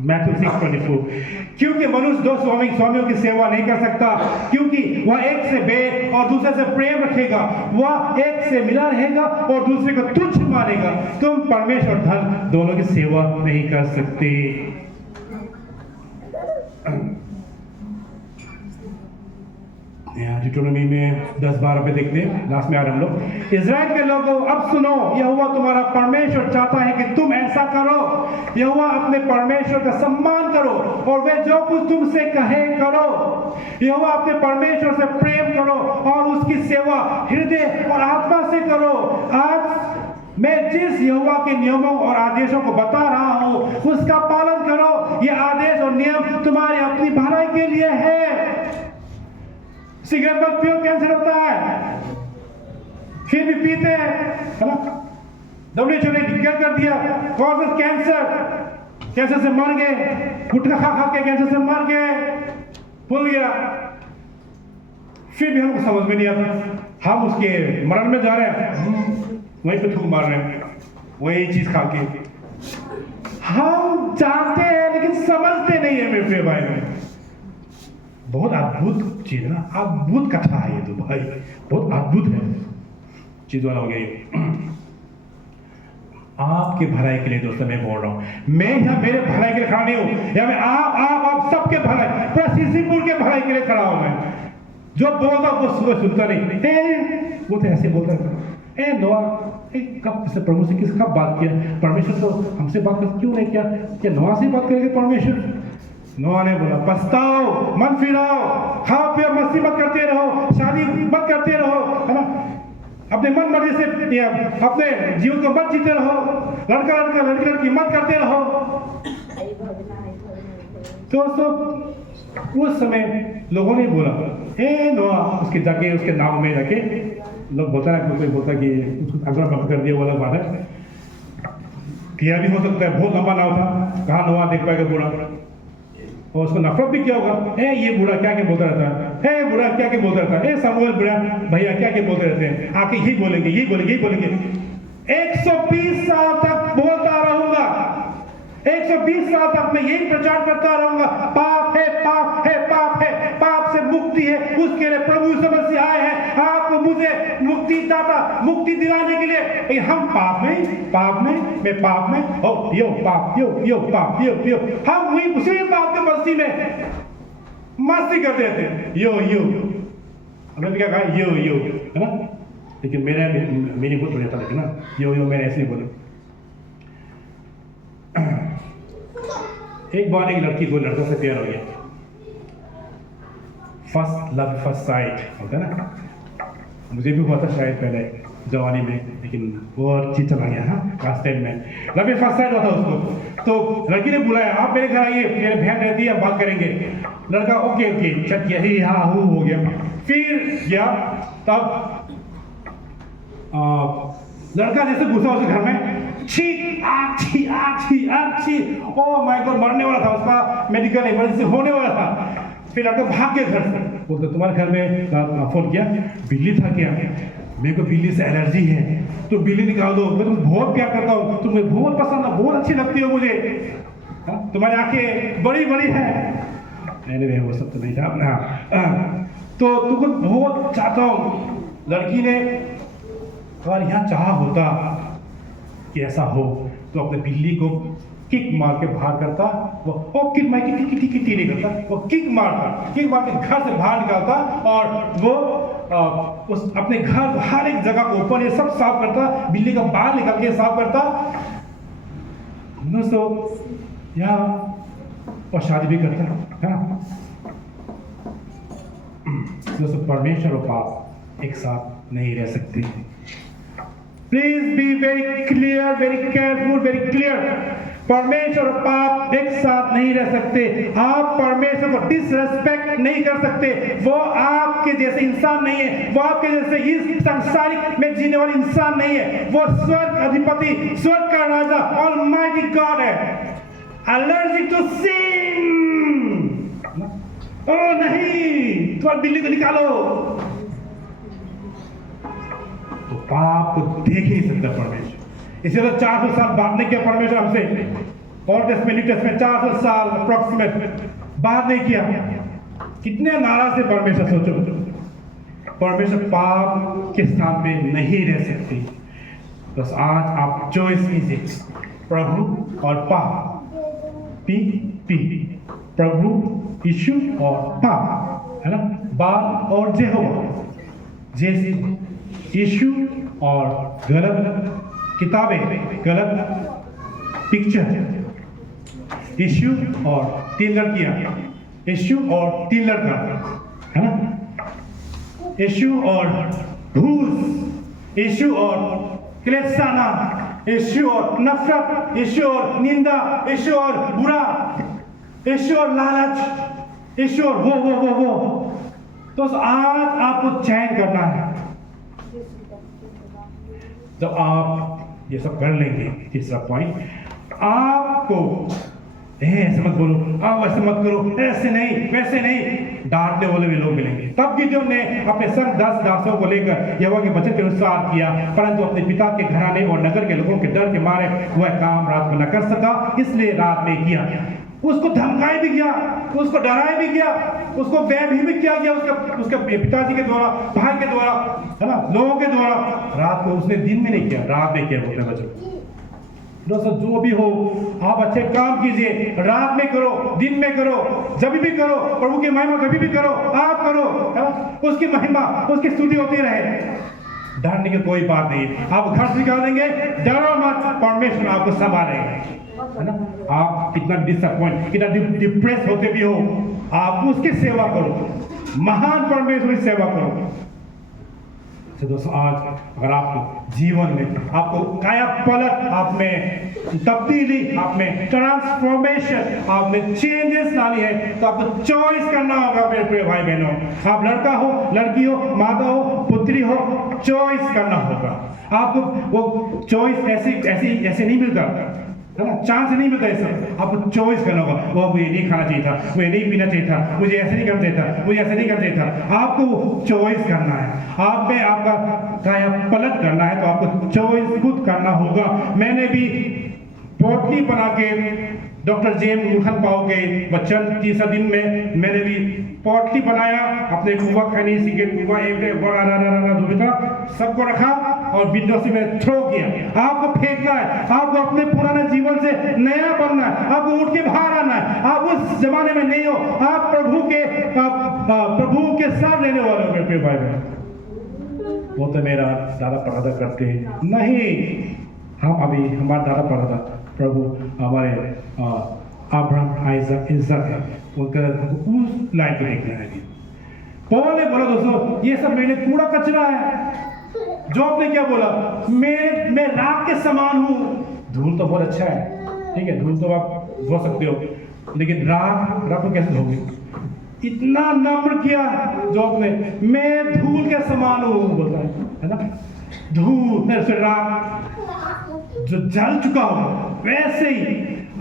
मैथ्यू 6:24, क्योंकि मनुष्य दो स्वामियों की सेवा नहीं कर सकता, क्योंकि वह एक से बैर और दूसरे से प्रेम रखेगा, वह एक से मिला रहेगा और दूसरे को तुच्छ मानेगा। तुम परमेश्वर और धन दोनों की सेवा नहीं कर सकते। डिट्रोनोमी में 10-12 पे देखते हैं, लास्ट में आ रहे हम लोग। इज़राइल के लोगों अब सुनो, यहोवा तुम्हारा परमेश्वर चाहता है कि तुम ऐसा करो। यहोवा अपने परमेश्वर का सम्मान करो और वे जो कुछ तुमसे कहे करो। यहोवा अपने परमेश्वर से प्रेम करो और उसकी सेवा हृदय और आत्मा से करो। आज मैं जिस यहोवा के नियमों और आदेशों को बता रहा हूँ उसका पालन करो। ये आदेश और नियम तुम्हारी अपनी भलाई के लिए है। सिगरेट मत पियो, कैंसर होता है, फिर भी पीते हैं, है ना। WHO ने डिक्लेयर कर दिया कॉजेस कैंसर से मर गए, गुटखा खा के कैंसर से मर गए, भूल गया। फिर भी हमको समझ में नहीं आता, हम उसके मरण में जा रहे हैं, वहीं पे थूक मार रहे हैं, वही चीज खा के। हम जानते हैं लेकिन समझते नहीं है मेरे भाई में। बहुत अद्भुत चीज है ना, अद्भुत कथा है ये तो भाई, बहुत अद्भुत है चीज वाला हो गया ये। आपके भलाई के लिए दोस्तों मैं बोल रहा हूं, मैं यहाँ मेरे भलाई के लिए खड़ा नहीं हूं, या मैं आप सबके भलाई, पूरा सीसीपुर के भलाई के लिए खड़ा हूं मैं। जो बोलता वो सुनता नहीं, वो तो ऐसे बोलता है। नोआ, कब से प्रभु से किस कब बात किया? परमेश्वर तो हमसे बात कर क्यों नहीं किया? क्या नोआ से बात करेंगे परमेश्वर? नोआ ने बोला, पछताओ, मन फिराओ, खाओ पियो, मस्ती मत करते रहो, शादी मत करते रहो, है ना, अपने मन मर्जी से अपने जीवन को मत जीते रहो, लड़का लड़का लड़की लड़की मत करते रहो। तो उस समय लोगों ने बोला, हे नोआ, उसके जाके उसके नाम में रखे, लोग बोलता है, कोई बोलता कि उसको अगला बंद कर दिया, वो अलग बात है, किया भी हो सकता है, बहुत लंबा नाम था, कहाँ नोआ देख पाएगा बूढ़ा, और उसको नफरत भी क्या होगा, ये बूढ़ा क्या क्या बोलता रहता है, बूढ़ा क्या क्या बोलता रहता है, समूएल बूढ़ा भैया क्या क्या बोलते रहते हैं, आके यही बोलेंगे यही बोलेंगे यही बोलेंगे। 120 साल तक बोलता रहूंगा, 120 साल तक मैं यही प्रचार करता रहूंगा, पाप है, पाप है, पाप है, पाप से मुक्ति है, उसके लिए प्रभु यीशु मसीह आए हैं आपको मुझे मुक्ति दाता मुक्ति दिलाने के लिए। हम पाप में मैं पाप में, ओ यो पाप, यो पाप, यो हम वही उसी पाप के मस्ती में मस्ती करते रहते, यो हमने क्या कहा, यो है ना, लेकिन मेरी बहुत बढ़िया था, ना यो मैंने ऐसे ही बोला। एक बार एक लड़की को लड़का से प्यार हो गया, फर्स्ट लव फर्स्ट साइट होता है ना, मुझे भी हुआ था शायद पहले जवानी में, लेकिन वो चीज चला गया, हाँ क्लास 10 में लव फर्स्ट साइट हुआ था उसको। तो लड़की ने बुलाया, आप मेरे घर आइए, मेरे बहन रहती है, बात करेंगे। लड़का ओके चल गया, ही हाँ हो गया, फिर गया, तब लड़का जैसे घुसा उसके घर में, आछी, ओ माय गॉड, मरने वाला था, उसका मेडिकल इमरजेंसी होने वाला था। फिर लड़का भाग गया घर से, बोलते तुम्हारे घर में फोन किया, बिल्ली था क्या? मेरे को बिल्ली से एलर्जी है, तो बिल्ली निकाल दो, मैं तुम्हें बहुत प्यार करता हूँ, तुम्हें बहुत पसंद है, बहुत अच्छी लगती हो मुझे, तुम्हारी आंखें बड़ी बड़ी है। नहीं वो सब तो नहीं था, तो तुमको बहुत चाहता हूँ। लड़की ने अगर यहाँ चाह होता कि ऐसा हो तो अपने बिल्ली को किक मार के बाहर करता, वो किक मार के किक नहीं करता, वो किक मार के घर से बाहर निकालता, और वो उस अपने घर हर एक जगह को ऊपर ये सब साफ करता, बिल्ली का बाल निकाल के साफ करता। दोस्तों यहाँ और शादी भी करता है ना। दोस्तों परमेश्वर और पाप एक साथ नहीं रह सकते। Please be very clear, very careful, very clear. परमेश्वर और पाप एक साथ नहीं रह सकते। आप परमेश्वर को डिसरेस्पेक्ट नहीं कर सकते। वो आपके जैसे इंसान नहीं है, वो आपके जैसे इस संसारिक में जीने वाले इंसान नहीं है। वो स्वर्ग अधिपति, स्वर्ग का राजा, ऑलमाइटी गॉड है। Allergic to sin. ओ नहीं, तुम्हारी बिल्ली को निकालो। तो पाप को देख ही नहीं सकता परमेश्वर। इसे तो 400 साल बात नहीं किया परमेश्वर हमसे। ओल्ड टेस्टमेंट, न्यू टेस्टमेंट 400 साल अप्रोक्सीमेट बात नहीं किया। कितने नाराज थे परमेश्वर, सोचो। परमेश्वर पाप के स्थान पे नहीं रह सकते। बस आज आप चॉइस कीजिए, प्रभु और पाप। पी प्रभु, यीशु और पाप, है ना। बाल और जेहोवा, जैसे यीशु और गलत किताबें, गलत पिक्चर। यीशु और 3 लड़कियां, यीशु और 3 लड़का, है ना। यीशु और घूस, यीशु और क्लेशाना, यीशु और नफरत, यीशु और निंदा, यीशु और बुरा, यीशु और लालच, यीशु और वो। तो आज आपको चयन करना है। जब आप ये सब कर लेंगे, तीसरा पॉइंट, आपको ऐसे मत बोलो, आप ऐसे मत करो, ऐसे नहीं वैसे नहीं, डांटने वाले भी लोग मिलेंगे। तब गिदोन ने अपने संग 10 दासों को लेकर यहोवा के वचन के अनुसार किया, परंतु अपने पिता के घराने और नगर के लोगों के डर के मारे वह काम रात को न कर सका, इसलिए रात में किया। उसको धमकाए भी किया, उसको डराए भी किया, उसको वह भी किया गया उसके पिताजी के द्वारा, भाई के द्वारा, है ना, लोगों के द्वारा। रात को उसने दिन में नहीं किया, रात में किया बोलते बच्चों। दोस्तों जो भी हो, आप अच्छे काम कीजिए, रात में करो, दिन में करो, जब भी करो, प्रभु की महिमा कभी भी करो, आप करो, है ना, उसकी महिमा, उसकी स्तुति होती रहे। डरने की कोई बात नहीं। आप घर से निकालेंगे, डरो मत, परमेश्वर आपको संभालेगा, है ना। आप कितना डिसअपॉइंट, कितना डिप्रेस होते भी हो, आप उसकी सेवा करो, महान परमेश्वर की सेवा करो। तो दोस्तों, आज अगर आप जीवन में आपको काया पलट, आप में तब्दीली, आप में ट्रांसफॉर्मेशन, आप में चेंजेस लानी है, तो आपको चॉइस करना होगा मेरे प्रिय भाई बहनों। आप लड़का हो, लड़की हो, माता हो, पुत्री हो, चॉइस करना होगा आपको। वो चॉइस ऐसे नहीं मिलता, है ना, चांस नहीं मिलता। ऐसा आपको चॉइस करना होगा। वो मुझे नहीं खाना चाहिए था, मुझे नहीं पीना चाहिए था, मुझे ऐसे नहीं करना चाहिए था, मुझे ऐसे नहीं करना चाहिए था। आपको चॉइस करना है, आप में आपका काया पलट करना है, तो आपको चॉइस खुद करना होगा। मैंने भी पोटली बना के डॉक्टर जेम्स मुखन पाओ के वचन 30 दिन में मैंने भी पोटली बनाया, अपने कुआ खानी सीखे, कुआ सबको रखा और विंडो से मैंने थ्रो किया। आपको फेंकना है, आपको अपने पुराने जीवन से नया बनना है, आपको उठ के बाहर आना है। आप उस जमाने में नहीं हो, आप प्रभु के साथ रहने वाले हो मेरे भाई बहन। वो तो मेरा दादा परदादा करते नहीं, हम अभी हमारा दादा परदादा प्रभु हमारे अब्राहम आइजक इज़ाक है, उनका उस लाइन को देखना है। पौल ने बोला दोस्तों, ये सब मेरे कूड़ा कचरा है। जॉब ने क्या बोला, मैं राख के समान हूँ। धूल तो बहुत अच्छा है, ठीक है, धूल तो आप धो सकते हो, लेकिन राख को कैसे धोगे। इतना नम्र किया जॉब ने, मैं धूल के समान हूँ बोलता है ना। धूल से राख जो जल चुका हो, वैसे ही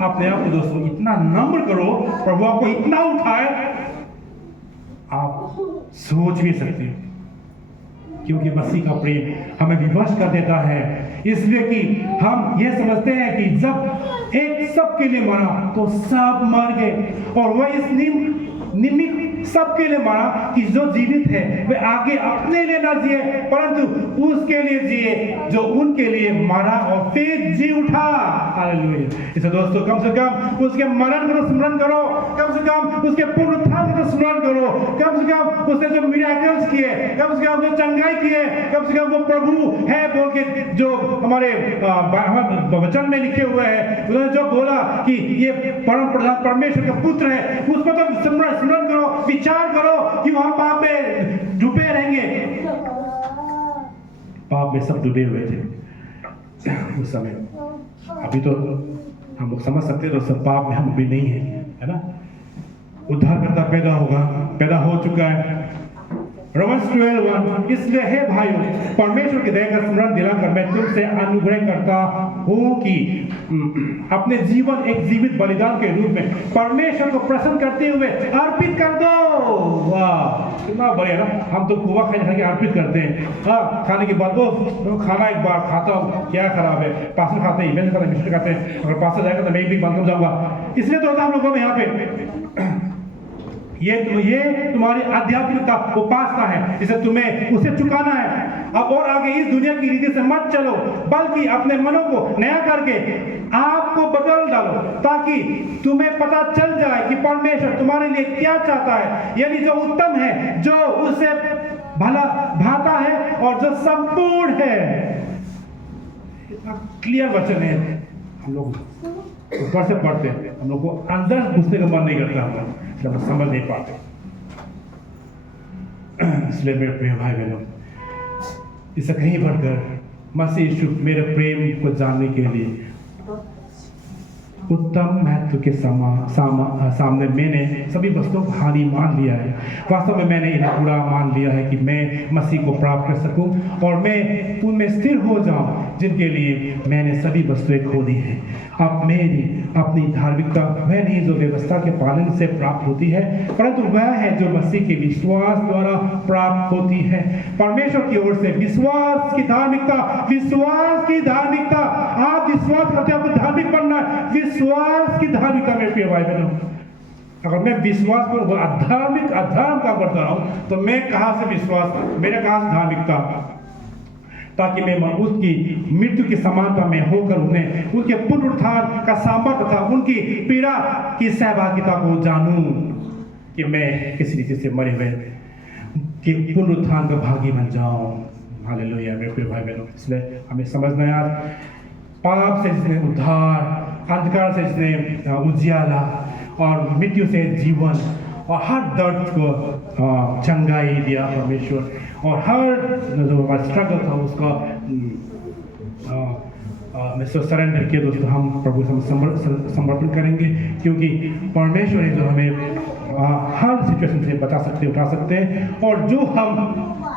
अपने आप को दोस्तों इतना नम्र करो, प्रभु आपको इतना उठाए, आप सोच भी सकते हो। क्योंकि मसीह का प्रेम हमें विवश कर देता है, इसलिए कि हम ये समझते हैं कि जब एक सबके लिए मरा तो सब मर गए, और वह इस निमित्त सबके लिए मरा कि जो जीवित है वे आगे अपने लिए ना जिए, परंतु उसके लिए जिए जो उनके लिए मरा और फिर जी उठा। हालेलुया। इसे दोस्तों, कम से कम उसके मरण को स्मरण करो, कम से कम उसके पुनरुत्थान को स्मरण करो, कम से कम उसने जो मिरेकल्स किए, कम से कम जो चंगाई किए, कम से कम वो प्रभु है बोल के जो हमारे वचन में लिखे हुए हैं, उन्होंने जो बोला कि ये परम प्रधान परमेश्वर का पुत्र है, उसको तो स्मरण करो, विचार करो कि वहां पाप में डूबे रहेंगे। पाप में सब डूबे हुए थे उस समय। अभी तो हम लोग समझ सकते हैं, तो सब पाप में हम अभी नहीं है ना। उद्धारकर्ता पैदा हो चुका है। रोमन्स 12:1, इसलिए हे भाइयों, परमेश्वर की दया का स्मरण दिलाकर मैं तुमसे अनुग्रह करता हूँ कि अपने जीवन एक जीवित बलिदान के रूप में परमेश्वर को प्रसन्न करते हुए अर्पित कर दो। वाह, कितना बढ़िया ना। हम तो कुआ खाने के अर्पित करते हैं, हाँ, खाने के बाद वो खाना एक बार खाता हूँ, क्या खराब है, पास्टर खाते हैं, इवेंट खाते हैं, मिस्टर खाते हैं, अगर पास्टर जाएगा तो मैं भी बंद हो जाऊंगा। इसलिए तो हम लोगों में यहाँ पे ये तुम्हारी आध्यात्मिकता उपासना है, इसे तुम्हें उसे चुकाना है। अब और आगे इस दुनिया की रीति से मत चलो, बल्कि अपने मनों को नया करके आपको बदल डालो, ताकि तुम्हें पता चल जाए कि परमेश्वर तुम्हारे लिए क्या चाहता है, यानी जो उत्तम है, जो उससे भला भाता है और जो संपूर्ण है। इतना क्लियर वचन है, हम लोग ऊपर से पढ़ते हैं, हम लोग को अंदर घुसने का मन नहीं करता, हम समझ नहीं पाते। इसलिए मेरे प्रिय भाई बहनों, इससे कहीं बढ़कर मसीह यीशु मेरे प्रेम को जानने के लिए उत्तम महत्व के सामने मैंने सभी वस्तुओं को हानि मान लिया है। वास्तव में मैंने इन्हें पूरा मान लिया है कि मैं मसीह को प्राप्त कर सकूं और मैं उनमें स्थिर हो जाऊं जिनके लिए मैंने सभी वस्तुएं खो दी हैं। अब मेरी अपनी धार्मिकता वह नहीं जो व्यवस्था के पालन से प्राप्त होती है, परंतु वह है जो मसीह के विश्वास द्वारा प्राप्त होती है। परमेश्वर की ओर से विश्वास की धार्मिकता, विश्वास की धार्मिकता। आप विश्वास करते हैं, आपको धार्मिक बनना है, विश्वास की धार्मिकता। मेरे प्रिय भाई बहनों, अगर मैं विश्वास पर अधर्म का करता हूं, तो मैं कहां से विश्वास, मेरे कहां से धार्मिकता, ताकि मैं उसकी मृत्यु की समानता में होकर उन्हें उनके पुनरुत्थान का सामर्थ्य तथा उनकी पीड़ा की सहभागिता को जानूं, कि मैं किसी रीति से मरे हुए कि पुनरुत्थान का भागी बन जाऊं। हालेलुया मेरे प्रिय भाई बहनों, इसलिए हमें समझना है आज पाप से जिसने उद्धार, अंधकार से जिसने उजियाला और मृत्यु से जीवन और हर दर्द को चंगाई दिया परमेश्वर, और हर जो स्ट्रगल था उसका सरेंडर किया दोस्तों, हम प्रभु से समर्पण करेंगे, क्योंकि परमेश्वर है जो हमें हर सिचुएशन से बचा सकते उठा सकते हैं। और जो हम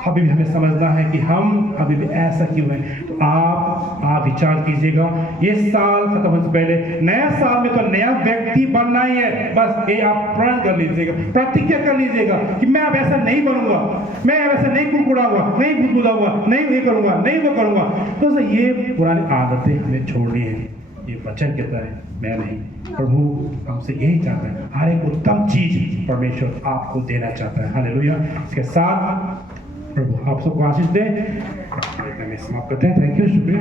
अभी भी हमें समझना है कि हम अभी भी ऐसा क्यों है, तो आप विचार कीजिएगा। ये साल खत्म होने से पहले नया साल में तो नया व्यक्ति बनना ही है, बस ये आप प्रण कर लीजिएगा, प्रतिज्ञा कर लीजिएगा कि मैं अब ऐसा नहीं बनूंगा, मैं अब ऐसा नहीं कुड़कुड़ाऊंगा, नहीं बुदबुदाऊंगा, नहीं ये करूंगा, नहीं वो करूंगा। तो ये पुरानी आदतें हमें छोड़नी है। ये वचन कहता है, मैं नहीं, प्रभु हमसे यही चाहता है, हर एक उत्तम चीज परमेश्वर आपको देना चाहता है। हालेलुया। इसके साथ प्रभु आप सबको आशीष दे, समाप्त करते हैं। थैंक यू, शुक्रिया।